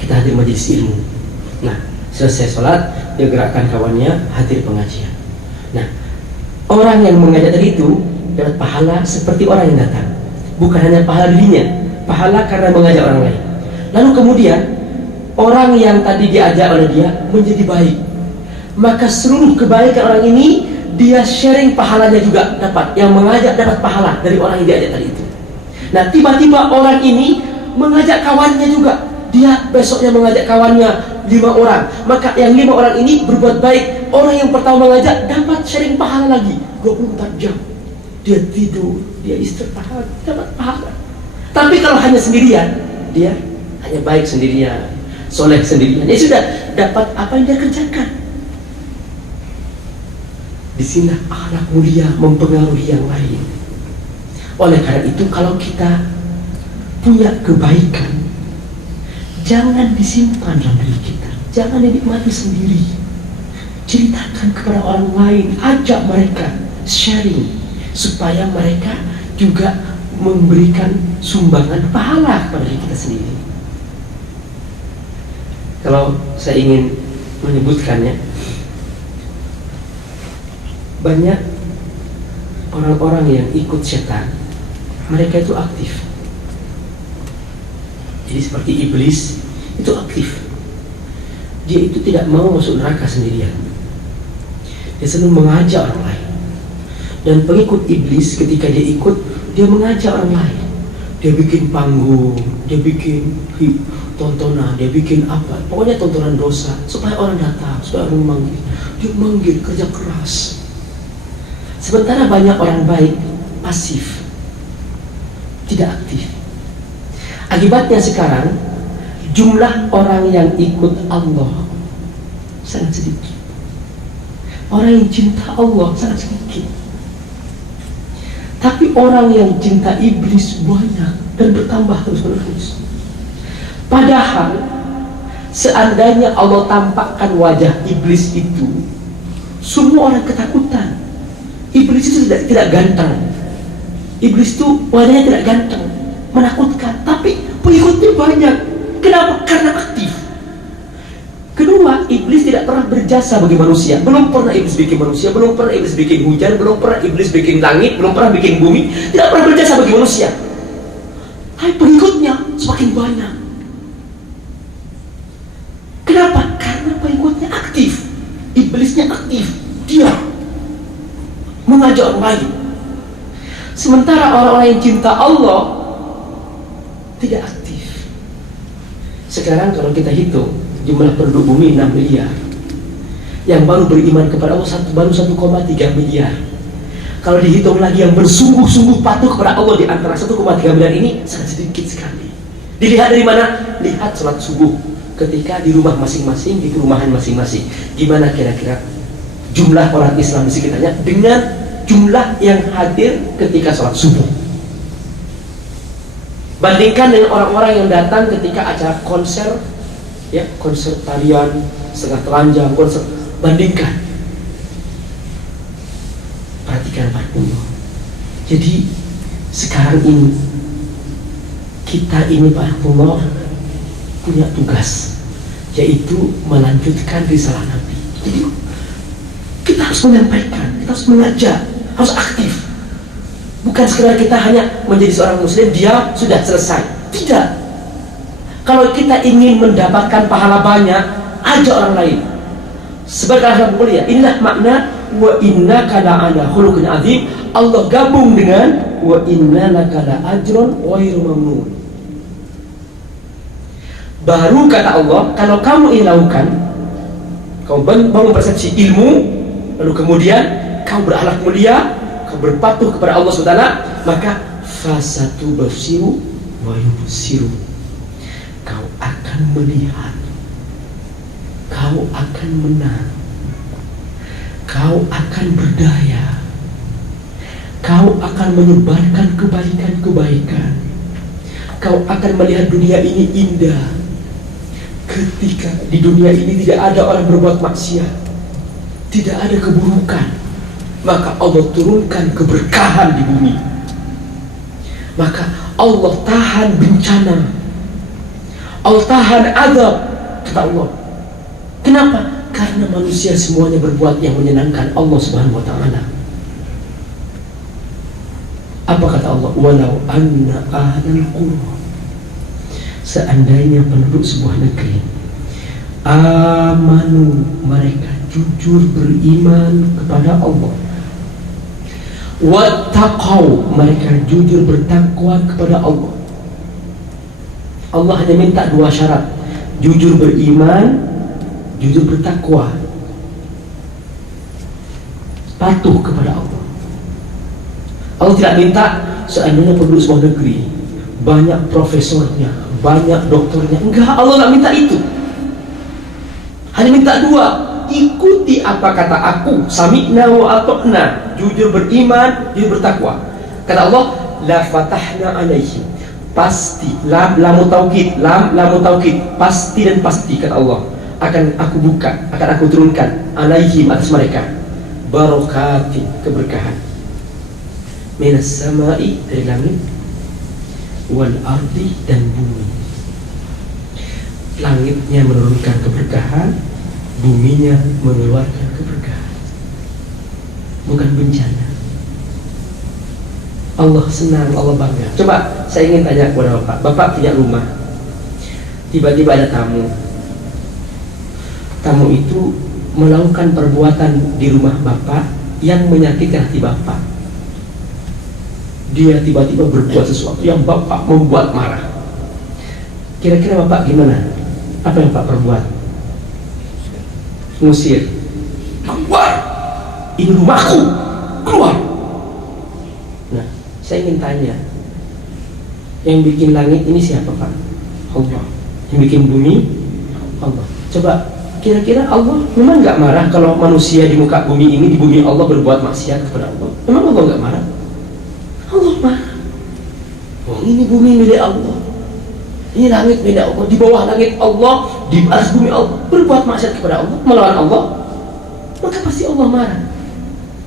kita hadir majelis ilmu. Nah, selesai sholat, dia gerakkan kawannya hadir pengajian. Nah, orang yang mengajak tadi itu dapat pahala seperti orang yang datang, bukan hanya pahala dirinya, pahala karena mengajak orang lain. Lalu kemudian orang yang tadi diajak oleh dia menjadi baik, maka seluruh kebaikan orang ini dia sharing pahalanya juga dapat. Yang mengajak dapat pahala dari orang yang diajak tadi itu. Nah, tiba-tiba orang ini mengajak kawannya juga, dia besoknya mengajak kawannya 5 orang, maka yang 5 orang ini berbuat baik. Orang yang pertama mengajak dapat sharing pahala lagi 24 jam. Dia tidur, dia istirahat, dapat pahala. Tapi kalau hanya sendirian, dia hanya baik sendirian, soleh sendirian, dia sudah dapat apa yang dia kerjakan. Di sini akhlak mulia mempengaruhi yang lain. Oleh karena itu, kalau kita punya kebaikan, jangan disimpan dalam diri kita, jangan dinikmati sendiri, ceritakan kepada orang lain, ajak mereka sharing, supaya mereka juga memberikan sumbangan pahala kepada diri kita sendiri. Kalau saya ingin menyebutkannya, banyak orang-orang yang ikut setan, mereka itu aktif. Jadi seperti iblis itu aktif. Dia itu tidak mau masuk neraka sendirian. Dia selalu mengajak orang lain. Dan pengikut iblis ketika dia ikut, dia mengajak orang lain. Dia bikin panggung, dia bikin tontonan, dia bikin apa, pokoknya tontonan dosa supaya orang datang, supaya orang memanggil. Dia manggil, kerja keras. Sementara banyak orang baik pasif, tidak aktif. Akibatnya sekarang jumlah orang yang ikut Allah sangat sedikit. Orang yang cinta Allah sangat sedikit. Tapi orang yang cinta iblis banyak dan bertambah terus-menerus. Padahal seandainya Allah tampakkan wajah iblis itu, semua orang ketakutan. Iblis itu tidak ganteng. Iblis itu wajahnya tidak ganteng, menakutkan, tapi pengikutnya banyak. Kenapa? Karena aktif. Kedua, iblis tidak pernah berjasa bagi manusia. Belum pernah iblis bikin manusia, belum pernah iblis bikin hujan, belum pernah iblis bikin langit, belum pernah bikin bumi. Tidak pernah berjasa bagi manusia. Tapi pengikutnya semakin banyak. Kenapa? Karena pengikutnya aktif. Iblisnya aktif. Dia mengajak orang lain. Sementara orang-orang yang cinta Allah tidak aktif. Sekarang kalau kita hitung jumlah penduduk bumi 6 miliar, yang baru beriman kepada Allah baru 1,3 miliar. Kalau dihitung lagi yang bersungguh-sungguh patuh kepada Allah di antara 1,3 miliar ini sangat sedikit sekali. Dilihat dari mana? Lihat sholat subuh ketika di rumah masing-masing, di perumahan masing-masing. Gimana kira-kira jumlah orang Islam di sekitarnya dengan jumlah yang hadir ketika sholat subuh? Bandingkan dengan orang-orang yang datang ketika acara konser, ya, konser tarian setengah telanjang, konser. Bandingkan, perhatikan Pak. Jadi sekarang ini kita ini Pak punya tugas, yaitu melanjutkan risalah Nabi. Jadi kita harus menyampaikan, kita harus mengajak, harus aktif. Bukan sekedar kita hanya menjadi seorang muslim, dia sudah selesai. Tidak. Kalau kita ingin mendapatkan pahala banyak, ajak orang lain. Sebagai akhlak mulia, inilah makna wa innaka la'ala khuluqin azim. Allah gabung dengan wa innaka la'ajrun ghairu mamnun. Baru kata Allah, kalau kamu ingin lakukan, kau bangun persepsi ilmu, lalu kemudian kau berakhlak mulia, kau berpatuh kepada Allah SWT, maka fasatu basiru wa yubsiru. Kau akan melihat, kau akan menang, kau akan berdaya, kau akan menyebarkan kebaikan-kebaikan, kau akan melihat dunia ini indah. Ketika di dunia ini tidak ada orang berbuat maksiat, tidak ada keburukan, maka Allah turunkan keberkahan di bumi. Maka Allah tahan bencana, Allah tahan azab, kata Allah. Kenapa? Karena manusia semuanya berbuat yang menyenangkan Allah Subhanahu wa ta'ala. Apa kata Allah? Walau anna ahlal qura, seandainya penduduk sebuah negeri, amanu, mereka jujur beriman kepada Allah, wattaqau, mereka jujur bertakwa kepada Allah. Allah hanya minta dua syarat: jujur beriman, jujur bertakwa, patuh kepada Allah. Allah tidak minta seandainya penduduk sebuah negeri banyak profesornya, banyak dokternya. Enggak, Allah tidak minta itu. Hanya minta dua: ikuti apa kata aku, sami'na wa ata'na, jujur beriman, jujur bertakwa. Kata Allah, la fatahna alaihim, pasti, lamu taukid, lamu taukid, pasti dan pasti, kata Allah, akan aku buka, akan aku turunkan alaihim, atas mereka, barokatin, keberkahan, minas samai, dari langit, wal ardi, dan bumi. Langitnya menurunkan keberkahan, buminya mengeluarkan keberkahan, bukan bencana. Allah senang, Allah bangga. Coba saya ingin tanya kepada Bapak. Bapak punya rumah, tiba-tiba ada tamu. Tamu itu melakukan perbuatan di rumah Bapak yang menyakitkan hati Bapak. Dia tiba-tiba berbuat sesuatu yang Bapak membuat marah. Kira-kira Bapak gimana? Apa yang Bapak perbuat? Ngusir, keluar, ini rumahku, keluar. Nah, saya ingin tanya, yang bikin langit ini siapa Pak? Allah. Yang bikin bumi? Allah. Coba, kira-kira Allah memang nggak marah kalau manusia di muka bumi ini, di bumi Allah, berbuat maksiat kepada Allah? Memang Allah nggak marah? Allah marah. Oh, ini bumi milik Allah, ini langit milik Allah, di bawah langit Allah, di atas bumi Allah, berbuat maksiat kepada Allah, melawan Allah, maka pasti Allah marah.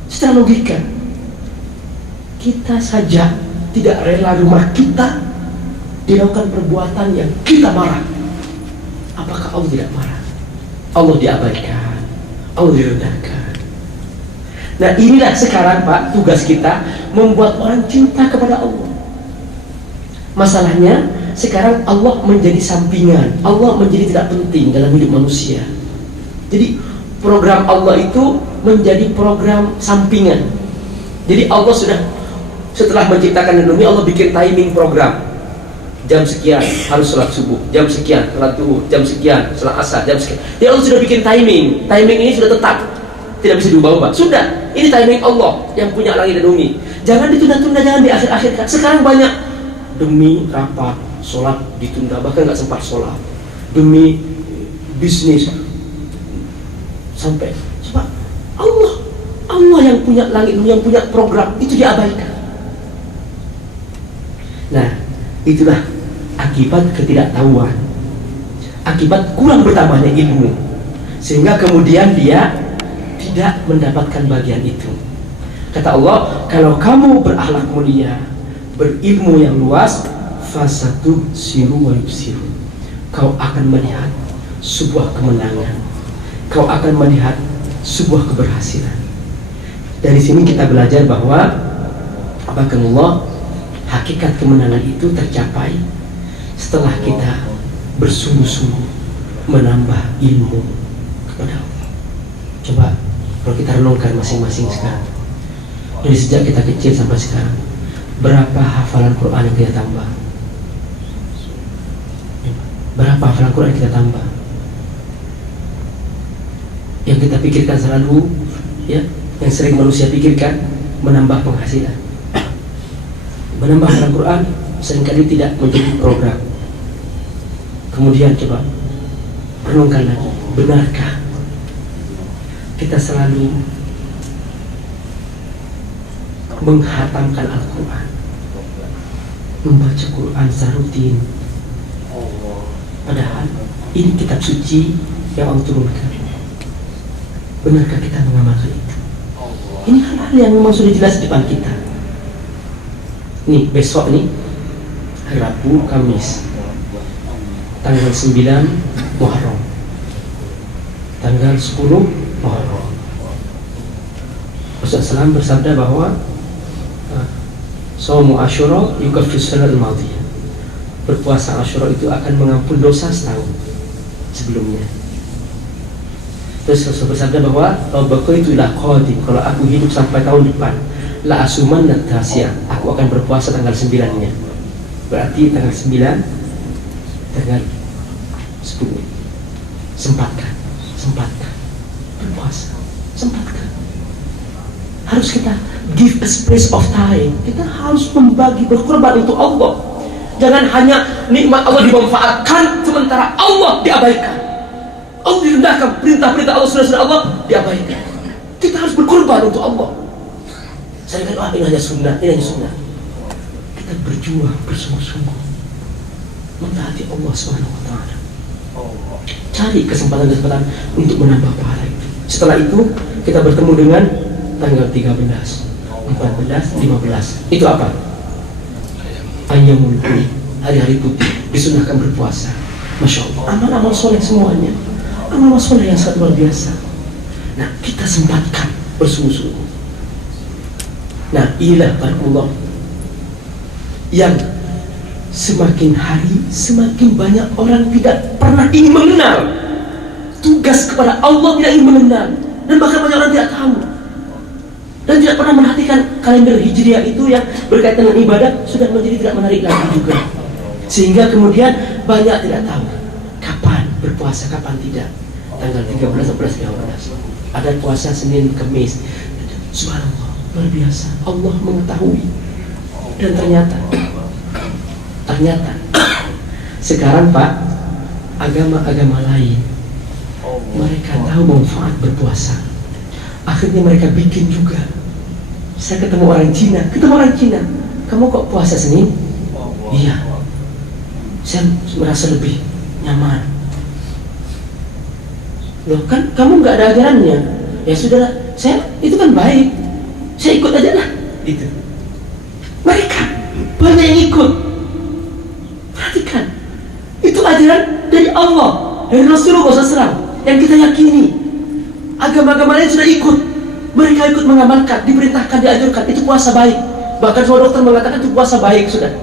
Secara logika, kita saja tidak rela rumah kita dilakukan perbuatan yang kita marah. Apakah Allah tidak marah? Allah diabaikan, Allah direndahkan. Nah, inilah sekarang Pak, tugas kita membuat orang cinta kepada Allah. Masalahnya sekarang Allah menjadi sampingan, Allah menjadi tidak penting dalam hidup manusia. Jadi program Allah itu menjadi program sampingan. Jadi Allah sudah, setelah menciptakan dunia, Allah bikin timing program. Jam sekian harus sholat subuh, jam sekian sholat zuhur, jam sekian sholat asar, jam sekian. Jadi Allah sudah bikin timing. Timing ini sudah tetap, tidak bisa diubah-ubah. Sudah, ini timing Allah yang punya langit dan bumi. Jangan ditunda-tunda, jangan di akhir-akhirkan. Sekarang banyak demi rapat, sholat ditunda, bahkan nggak sempat sholat, demi bisnis sampai. Coba, Allah yang punya langit, yang punya program itu diabaikan. Nah, itulah akibat ketidaktahuan, akibat kurang bertambahnya ilmu, sehingga kemudian dia tidak mendapatkan bagian itu. Kata Allah, kalau kamu berakhlak mulia, berilmu yang luas, fasatub siru wa yubsiru, kau akan melihat sebuah kemenangan, kau akan melihat sebuah keberhasilan. Dari sini kita belajar bahwa Allah, hakikat kemenangan itu tercapai setelah kita bersungguh-sungguh menambah ilmu kepada Allah. Coba kalau kita renungkan masing-masing sekarang, dari sejak kita kecil sampai sekarang, berapa hafalan Quran yang kita tambah? Berapa hafalan Quran yang kita tambah? Yang kita pikirkan selalu, ya, yang sering manusia pikirkan, menambah penghasilan. Menambah hafalan Quran seringkali tidak menjadi program. Kemudian coba renungkan lagi, benarkah kita selalu menghatamkan Al-Quran, membaca Quran secara rutin, padahal ini kitab suci yang Allah turunkan? Benarkah kita mengamalkan itu? Ini hal-hal yang memang sudah jelas di depan kita. Nih, besok nih hari Rabu, Kamis. Tanggal 9 Muharram, tanggal 10 Muharram. Rasulullah SAW bersabda bahwa Shaumu Asyura yukaffiru sanata al-madiyah. Berpuasa Asyura itu akan mengampun dosa setahun sebelumnya. Terus Rasul bersabda bahwa baqaitu ila qadim, kalau aku hidup sampai tahun depan, la asuman natasya, aku akan berpuasa tanggal 9-nya. Berarti tanggal 9, tanggal 10. Sempatkan berpuasa, sempatkan. Harus kita give a space of time. Kita harus membagi, berkorban untuk Allah. Jangan hanya nikmat Allah dimanfaatkan sementara Allah diabaikan. Allah direndahkan, perintah-perintah Allah, sunnah-sunnah Allah diabaikan. Kita harus berkorban untuk Allah. Saya kata, ini hanya sunnah, ini hanya sunnah. Kita berjuang bersungguh-sungguh mentaati Allah SWT. Cari kesempatan-kesempatan untuk menambah pahala itu. Setelah itu kita bertemu dengan tanggal 13, 14, 15. Itu apa? Ayyamul Bid, hari-hari putih, disunahkan berpuasa. Masya Allah, amal-amal soleh semuanya, amal soleh yang sangat luar biasa. Nah, kita sempatkan bersungguh-sungguh. Nah, inilah barakallah yang semakin hari semakin banyak orang tidak pernah ingin mengenal tugas kepada Allah, tidak ingin mengenal, dan bahkan banyak orang tidak tahu dan tidak pernah memperhatikan kalender Hijriah itu yang berkaitan dengan ibadah sudah menjadi tidak menarik lagi juga, sehingga kemudian banyak tidak tahu kapan berpuasa, kapan tidak. Tanggal 13, 14, 15 ada puasa Senin, Kamis. Subhanallah, luar biasa, Allah mengetahui. Dan ternyata sekarang Pak, agama-agama lain mereka tahu manfaat berpuasa, akhirnya mereka bikin juga. Saya ketemu orang Cina, kamu kok puasa Senin? Iya, saya merasa lebih nyaman. Loh kan kamu nggak ada ajarannya. Ya sudah, saya itu kan baik, saya ikut aja lah. Itu mereka banyak yang ikut. Perhatikan, itu ajaran dari Allah, dari Rasulullah SAW yang kita yakini. Agama-agama lain sudah ikut, mereka ikut mengamalkan, diperintahkan, dianjurkan. Itu puasa baik. Bahkan semua dokter mengatakan itu puasa baik sudah.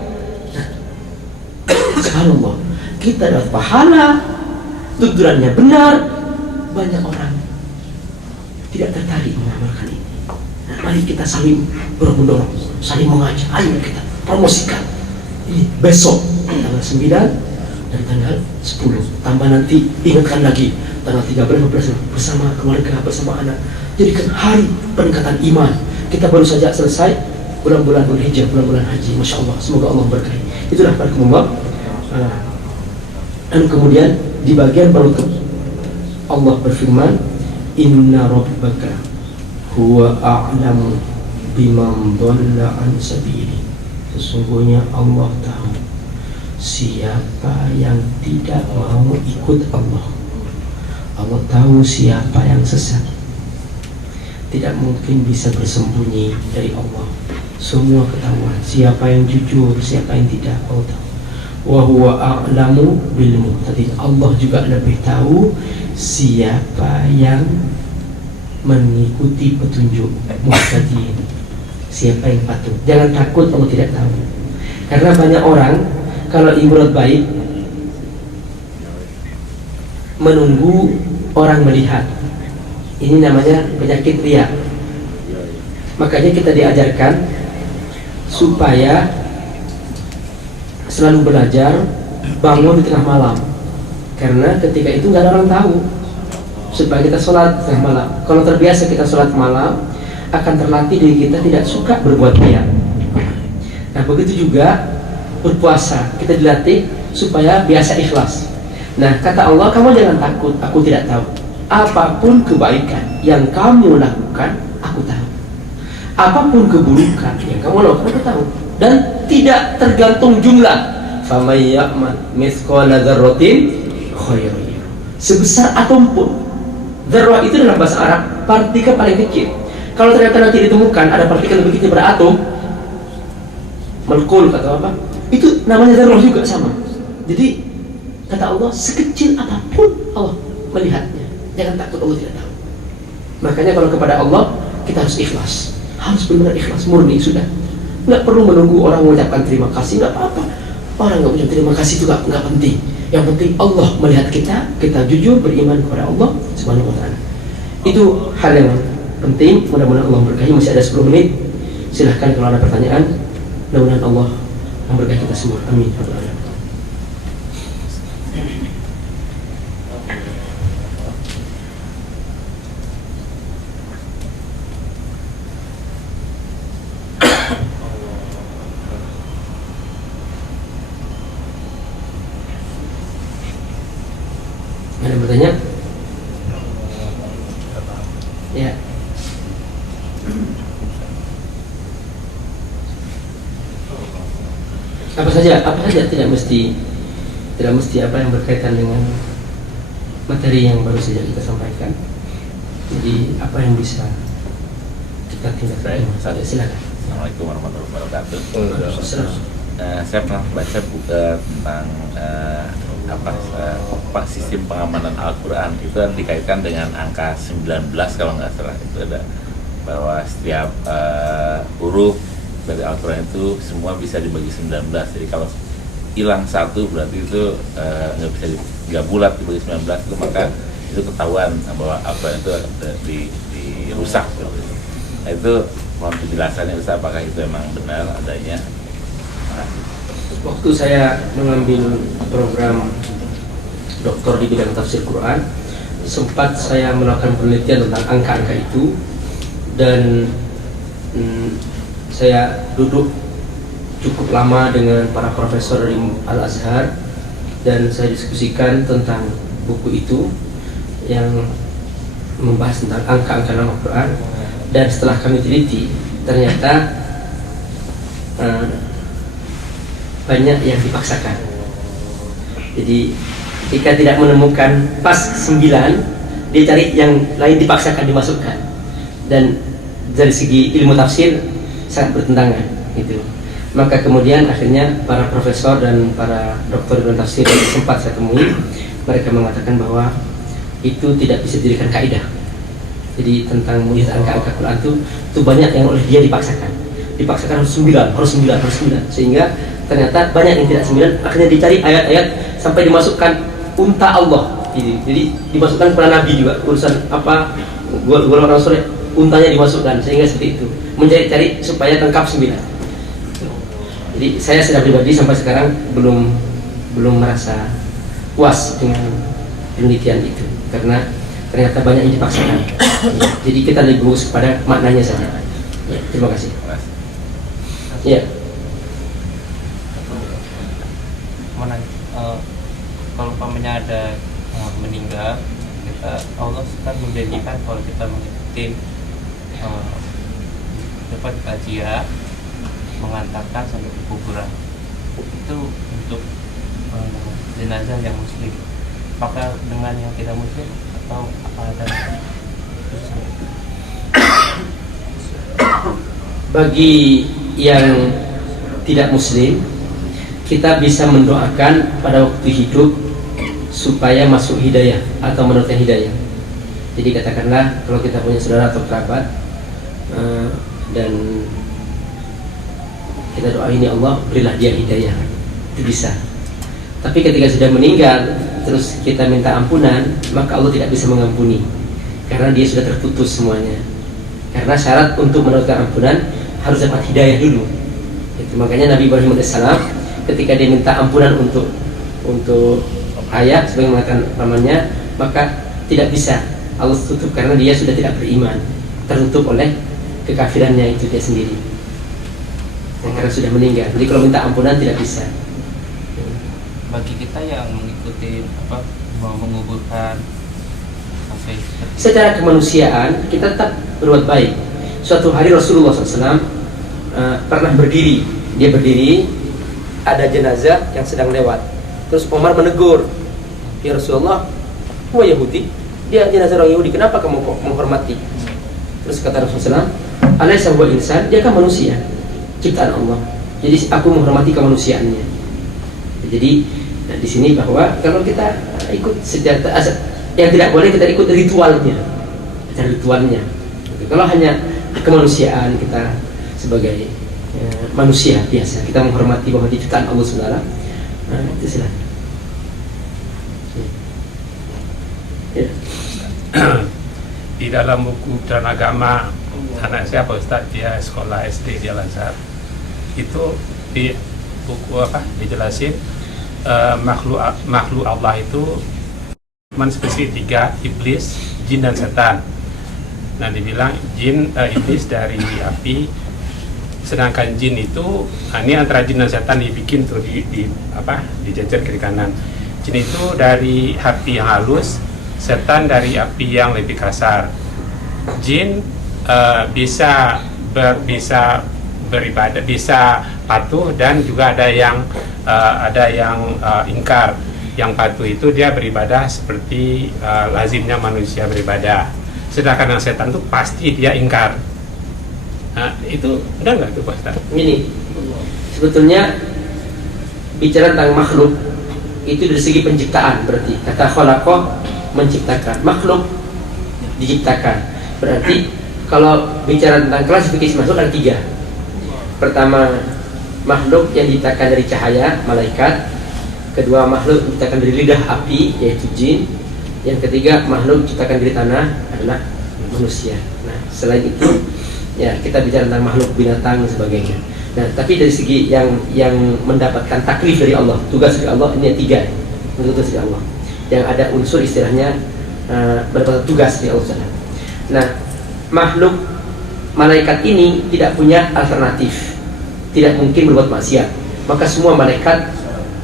Nah, subhanallah, kita dapat pahala, tujuannya benar. Banyak orang tidak tertarik mengamalkan ini. Nah, mari kita saling dorong-mendorong, saling mengajak. Ayo kita promosikan. Ini besok tanggal 9 dan tanggal 10. Tambah nanti ingatkan lagi tanggal 13, 15 bersama keluarga, bersama anak. Jadikan hari peningkatan iman. Kita baru saja selesai bulan-bulan Dzulhijjah, bulan-bulan haji. Masya Allah, semoga Allah berkahi. Itulah barakallah. Dan kemudian di bagian penutup Allah berfirman, Inna rabbaka huwa a'lamu biman dhalla an sabili. Sesungguhnya Allah tahu siapa yang tidak mau ikut Allah. Allah tahu siapa yang sesat. Tidak mungkin bisa bersembunyi dari Allah. Semua ketahuan, siapa yang jujur, siapa yang tidak, Allah tahu. Wa huwa a'lamu bil muhtadin. Allah juga lebih tahu siapa yang mengikuti petunjuk, muhtadin, siapa yang patuh. Jangan takut Allah tidak tahu. Karena banyak orang kalau ibarat baik menunggu orang melihat. Ini namanya penyakit riya. Makanya kita diajarkan supaya selalu belajar bangun di tengah malam, karena ketika itu nggak ada orang tahu, supaya kita sholat di tengah malam. Kalau terbiasa kita sholat malam, akan terlatih diri kita tidak suka berbuat riya. Nah begitu juga berpuasa, kita dilatih supaya biasa ikhlas. Nah kata Allah, kamu jangan takut, aku tidak tahu. Apapun kebaikan yang kamu lakukan, aku tahu. Apapun keburukan yang kamu lakukan, aku tahu. Dan tidak tergantung jumlah. Faman ya'mal mithqala dzarratin khairan yarah. Sebesar atom pun. Dzarrah itu dalam bahasa Arab partikel paling kecil. Kalau ternyata nanti ditemukan ada partikel lebih kecil pada atom, molekul atau apa, Itu namanya darah juga sama. Jadi kata Allah, sekecil apapun Allah melihatnya. Jangan takut, Allah tidak tahu. Makanya kalau kepada Allah kita harus ikhlas, harus benar ikhlas, murni sudah. Nggak perlu menunggu orang mengucapkan terima kasih, nggak apa-apa. Orang nggak ucap terima kasih itu nggak penting. Yang penting Allah melihat kita, kita jujur beriman kepada Allah Subhanahu wa Ta'ala. Itu hal yang penting. Mudah-mudahan Allah berkahi. Masih ada 10 menit. Silahkan kalau ada pertanyaan. Mudah-mudahan Allah memberkahi kita semua. Amin. Ada bertanya? Ya. Apa saja tidak mesti apa yang berkaitan dengan materi yang baru saja kita sampaikan. Jadi apa yang bisa kita tindak lanjuti? Silakan. Assalamualaikum warahmatullahi wabarakatuh. Assalamualaikum. Saya pernah baca buku tentang sistem pengamanan Al-Quran. Itu kan dikaitkan dengan angka 19 kalau nggak salah. Itu ada bahwa setiap huruf dari Al-Quran itu semua bisa dibagi 19. Jadi kalau hilang satu berarti itu nggak bulat dibagi 19 itu, maka itu ketahuan bahwa Al-Quran itu dirusak. Nah, itu mohon penjelasannya Ustaz, apakah itu memang benar adanya? Waktu saya mengambil program doktor di bidang tafsir Quran, sempat saya melakukan penelitian tentang angka-angka itu, dan saya duduk cukup lama dengan para profesor dari Al-Azhar, dan saya diskusikan tentang buku itu yang membahas tentang angka-angka dalam Al-Quran. Dan setelah kami teliti, ternyata banyak yang dipaksakan. Jadi ketika tidak menemukan pas 9, dia cari yang lain dipaksakan dimasukkan. Dan dari segi ilmu tafsir sangat bertentangan gitu. Maka kemudian akhirnya para profesor dan para doktor ilmu tafsir yang sempat saya temui, mereka mengatakan bahwa itu tidak bisa dijadikan kaidah. Jadi tentang melihat angka-angka Quran itu banyak yang oleh dia dipaksakan harus 9, sehingga ternyata banyak yang tidak 9. Akhirnya dicari ayat-ayat sampai dimasukkan unta Allah. Jadi dimasukkan para nabi juga, urusan apa golongan Rasul, untanya dimasukkan, sehingga seperti itu mencari-cari supaya lengkap 9. Jadi saya secara pribadi sampai sekarang belum merasa puas dengan penelitian itu, karena ternyata banyak yang dipaksakan. Jadi kita lebih fokus kepada maknanya saja. Ya, terima kasih. Ya. Kalau umpamanya ada meninggal, Allah kan menjanjikan kalau kita mengikuti dapat kajian mengantarkan sampai ke kuburan itu untuk jenazah yang muslim. Apakah dengan yang tidak muslim atau apa ada? Bagi yang tidak muslim, kita bisa mendoakan pada waktu hidup supaya masuk hidayah atau mendapatkan hidayah. Jadi katakanlah kalau kita punya saudara atau kerabat dan kita doain, ya Allah berilah dia hidayah, itu bisa. Tapi ketika sudah meninggal terus kita minta ampunan, maka Allah tidak bisa mengampuni karena dia sudah terputus semuanya. Karena syarat untuk mendapatkan ampunan harus dapat hidayah dulu. Itu makanya Nabi Ibrahim AS ketika dia minta ampunan untuk ayah sebagai mengatakan pamannya, maka tidak bisa, Allah tutup karena dia sudah tidak beriman, tertutup oleh kekafirannya itu dia sendiri. Karena sudah meninggal. Jadi kalau minta ampunan tidak bisa. Bagi kita yang mengikuti mau menguburkan sampai secara kemanusiaan kita tetap berbuat baik. Suatu hari Rasulullah SAW pernah berdiri, dia berdiri, ada jenazah yang sedang lewat. Terus Umar menegur, ya Rasulullah, gua Yahudi, dia jenazah orang Yahudi, kenapa kamu menghormati? Terus kata Rasulullah SAW, alaysa huwa insan, dia kan manusia, ciptaan Allah. Jadi aku menghormati kemanusiaannya. Jadi di sini bahwa kalau kita ikut sejarah yang tidak boleh kita ikut ritualnya. Kalau hanya kemanusiaan kita sebagai manusia biasa, kita menghormati bahwa diciptakan Allah Subhanahu wa taala, itu silakan. Ya. Di dalam buku dan agama anak saya Pak Ustaz, dia sekolah SD di Al-Azhar, itu di buku dijelasin makhluk Allah itu spesifik 3, iblis, jin dan setan. Nah dibilang iblis dari api, sedangkan jin itu ini antara jin dan setan dibikin tuh dijejer kiri kanan. Jin itu dari api yang halus, setan dari api yang lebih kasar. Jin bisa beribadah, bisa patuh, dan juga ada yang ingkar. Yang patuh itu dia beribadah seperti lazimnya manusia beribadah. Sedangkan yang setan itu pasti dia ingkar. Nah, itu udah nggak tuh Pak Ustaz? Ini sebetulnya bicara tentang makhluk itu dari segi penciptaan, berarti kata khalaqah, menciptakan, makhluk diciptakan. Berarti kalau bicara tentang klasifikasi makhluk ada 3. Pertama, makhluk yang diciptakan dari cahaya, malaikat. Kedua, makhluk diciptakan dari lidah api, yaitu jin. Yang ketiga, makhluk diciptakan dari tanah adalah manusia. Nah, selain itu ya kita bicara tentang makhluk binatang dan sebagainya. Nah, tapi dari segi yang mendapatkan taklif dari Allah, tugas dari Allah, ini 3 tugas dari Allah. Yang ada unsur istilahnya berdapat tugas dari Allah. Nah, makhluk malaikat ini tidak punya alternatif, tidak mungkin berbuat maksiat. Maka semua malaikat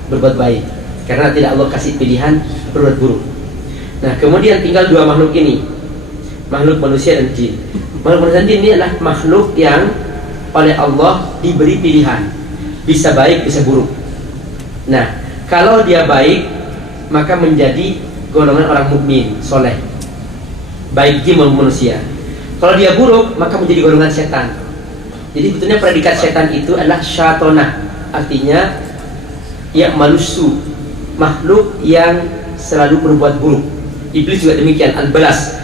berbuat baik, karena tidak Allah kasih pilihan berbuat buruk. Nah, kemudian tinggal 2 makhluk ini, makhluk manusia dan jin. Makhluk manusia dan jin ini adalah makhluk yang oleh Allah diberi pilihan, bisa baik, bisa buruk. Nah, kalau dia baik, maka menjadi golongan orang mukmin, soleh, baik jin maupun manusia. Kalau dia buruk, maka menjadi golongan setan. Jadi sebetulnya predikat setan itu adalah syatonah, artinya ya malusu, makhluk yang selalu berbuat buruk. Iblis juga demikian, al-balas,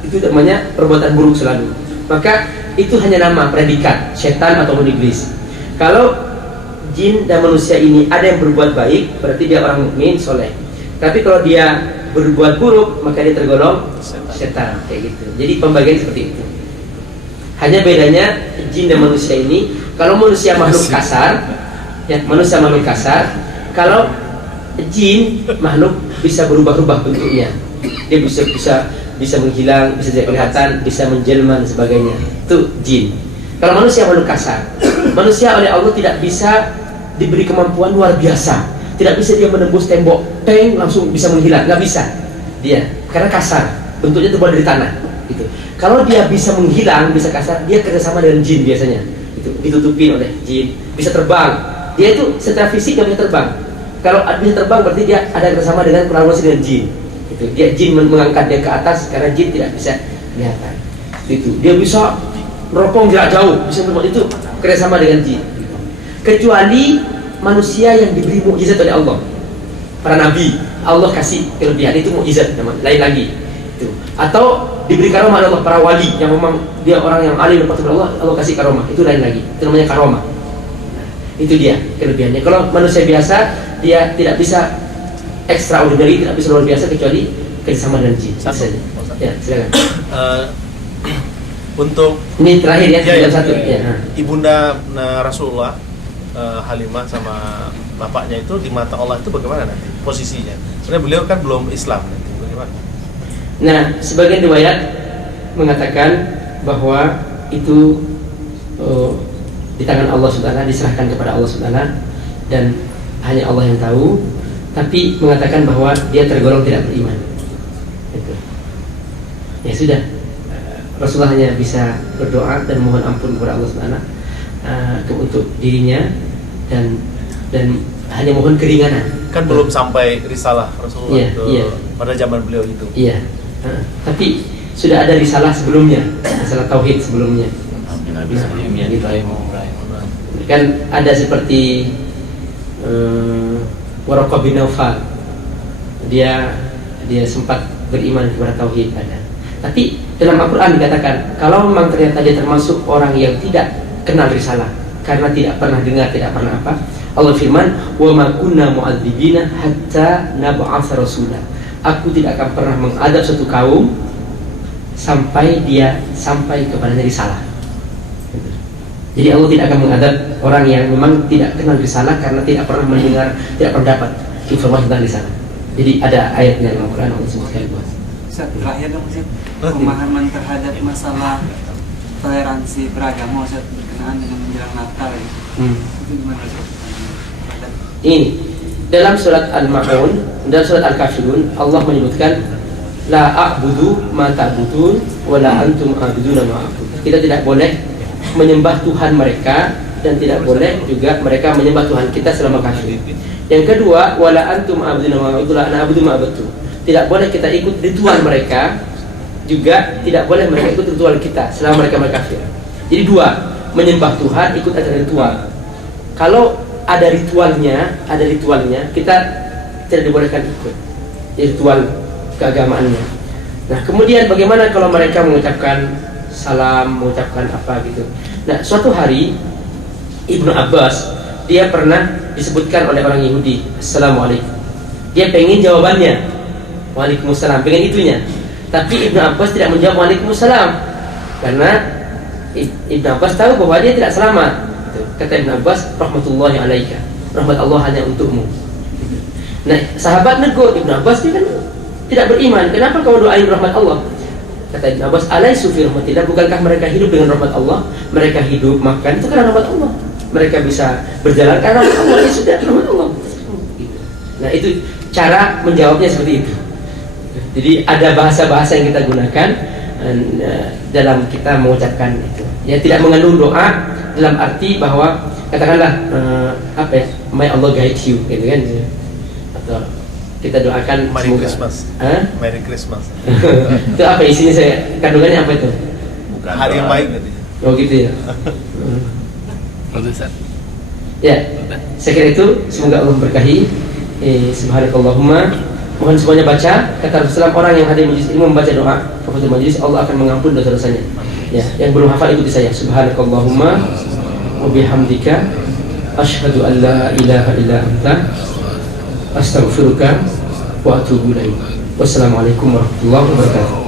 itu namanya perbuatan buruk selalu. Maka itu hanya nama, predikat setan atau iblis. Kalau jin dan manusia ini ada yang berbuat baik, berarti dia orang mukmin, soleh. Tapi kalau dia berbuat buruk, maka dia tergolong setan, kayak gitu. Jadi pembagian seperti itu. Hanya bedanya jin dan manusia ini, kalau manusia makhluk kasar, ya manusia makhluk kasar. Kalau jin makhluk bisa berubah-ubah bentuknya, dia bisa menghilang, bisa tidak kelihatan, bisa menjelma dan sebagainya. Itu jin. Kalau manusia makhluk kasar, manusia oleh Allah tidak bisa diberi kemampuan luar biasa. Tidak bisa dia menembus tembok, teng langsung bisa menghilang, nggak bisa dia, karena kasar, bentuknya terbuat dari tanah. Gitu. Kalau dia bisa menghilang, bisa kasar, dia kerjasama dengan jin biasanya. Itu ditutupin oleh jin, bisa terbang. Dia itu secara fisik nggak bisa terbang. Kalau bisa terbang berarti dia ada kerjasama dengan kolaborasi dengan jin. Gitu. Dia jin mengangkat dia ke atas karena jin tidak bisa kelihatan. Itu dia bisa meropong jarak jauh, bisa berbuat itu kerjasama dengan jin. Gitu. Kecuali manusia yang diberi mukjizat oleh Allah, para nabi, Allah kasih kelebihan, itu mukjizat, lain lagi. Itu. Atau diberi karomah oleh Allah, para wali yang memang dia orang yang alim dan patuh Allah, Allah kasih karomah, itu lain lagi, itu namanya karomah. Itu dia kelebihannya. Kalau manusia biasa dia tidak bisa extraordinary, tidak bisa luar biasa kecuali kerjasama dengan jin. Ya, silakan. Untuk Ini terakhir ya, satu. Ya. Ibunda Rasulullah, Halimah sama bapaknya itu di mata Allah itu bagaimana nanti posisinya? Sebenarnya beliau kan belum Islam nanti, bagaimana? Nah, sebagian riwayat mengatakan bahwa itu di tangan Allah Subhanahu, diserahkan kepada Allah Subhanahu, dan hanya Allah yang tahu. Tapi mengatakan bahwa dia tergolong tidak beriman. Itu. Ya sudah, Rasulullah hanya bisa berdoa dan mohon ampun kepada Allah Subhanahu untuk dirinya dan hanya mohon keringanan. Kan belum sampai risalah Rasulullah pada zaman beliau itu. Iya. Tapi sudah ada risalah sebelumnya, risalah tauhid sebelumnya. Nabi sebelumnya Ibrahim. Kan ada seperti Waraqah bin Naufal, dia sempat beriman kepada tauhid ada. Tapi dalam Al-Quran dikatakan kalau memang ternyata dia termasuk orang yang tidak kenal risalah karena tidak pernah dengar, tidak pernah apa, Allah firman, wa ma kunna mu'adzibina hatta nab'atsa rasula. Aku tidak akan pernah mengadab suatu kaum sampai dia sampai kepadanya risalah. Jadi Allah tidak akan mengadab orang yang memang tidak kenal risalah karena tidak pernah mendengar, tidak pernah dapat informasi tentang risalah. Jadi ada ayatnya dalam Al-Quran Allah sebutkan. Ustaz, terakhir dong Ustaz, pemahaman terhadap masalah toleransi beragama Ustaz berkenaan dengan menjelang Natal ya. Itu gimana Ustaz? Ini dalam surat Al-Ma'un, dalam surat Al-Kafirun Allah menyebutkan la a'budu ma ta'budun wa la antum a'buduna ma a'bud. Kita tidak boleh menyembah Tuhan mereka dan tidak boleh juga mereka menyembah Tuhan kita selama kafir. Yang kedua, wala antum a'buduna ma a'budu la ana a'budu ma a'budtu. Tidak boleh kita ikut ritual mereka, juga tidak boleh mereka ikut ritual kita selama mereka kafir. Jadi dua, menyembah Tuhan ikut ada ritual. Kalau ada ritualnya, kita tidak dibolehkan ikut ritual keagamaannya. Nah, kemudian bagaimana kalau mereka mengucapkan salam, mengucapkan apa gitu. Nah, suatu hari Ibnu Abbas dia pernah disebutkan oleh orang Yahudi, Assalamualaikum. Dia pengen jawabannya, Waalaikumsalam, pengen itunya. Tapi Ibnu Abbas tidak menjawab Waalaikumsalam karena Ibnu Abbas tahu bahwa dia tidak selamat. Kata Ibnu Abbas, rahmatullahi alaika, rahmat Allah hanya untukmu. Nah, sahabat negur, Ibnu Abbas dia kan tidak beriman. Kenapa kau doain rahmat Allah? Kata Ibnu Abbas, alaisu fi rahmatillah, bukankah mereka hidup dengan rahmat Allah? Mereka hidup makan itu karena rahmat Allah. Mereka bisa berjalan karena rahmat Allah, ya sudah rahmat Allah. Nah, itu cara menjawabnya seperti itu. Jadi ada bahasa-bahasa yang kita gunakan dalam kita mengucapkan itu. Ya, tidak mengandung doa dalam arti bahwa katakanlah apa ya, may Allah guide you gitu kan, atau kita doakan Merry semoga, Christmas. Merry Christmas. itu apa isinya, saya kandungannya apa itu? Bukan Hari yang doa. baik nanti. Oh gitu ya. Ustaz. Ya, saya kira itu, semoga Allah memberkahi. Subhanakallahumma, mohon semuanya baca. Kata Rasulullah, orang yang hadir majlis ilmu membaca doa kafatul majlis, Allah akan mengampuni dosa-dosanya. Ya, yang belum hafal ikuti saya. Subhanakallahumma wa bihamdika asyhadu an la ilaha illa anta astaghfiruka wa atubu ilaik. Wassalamualaikum warahmatullahi wabarakatuh.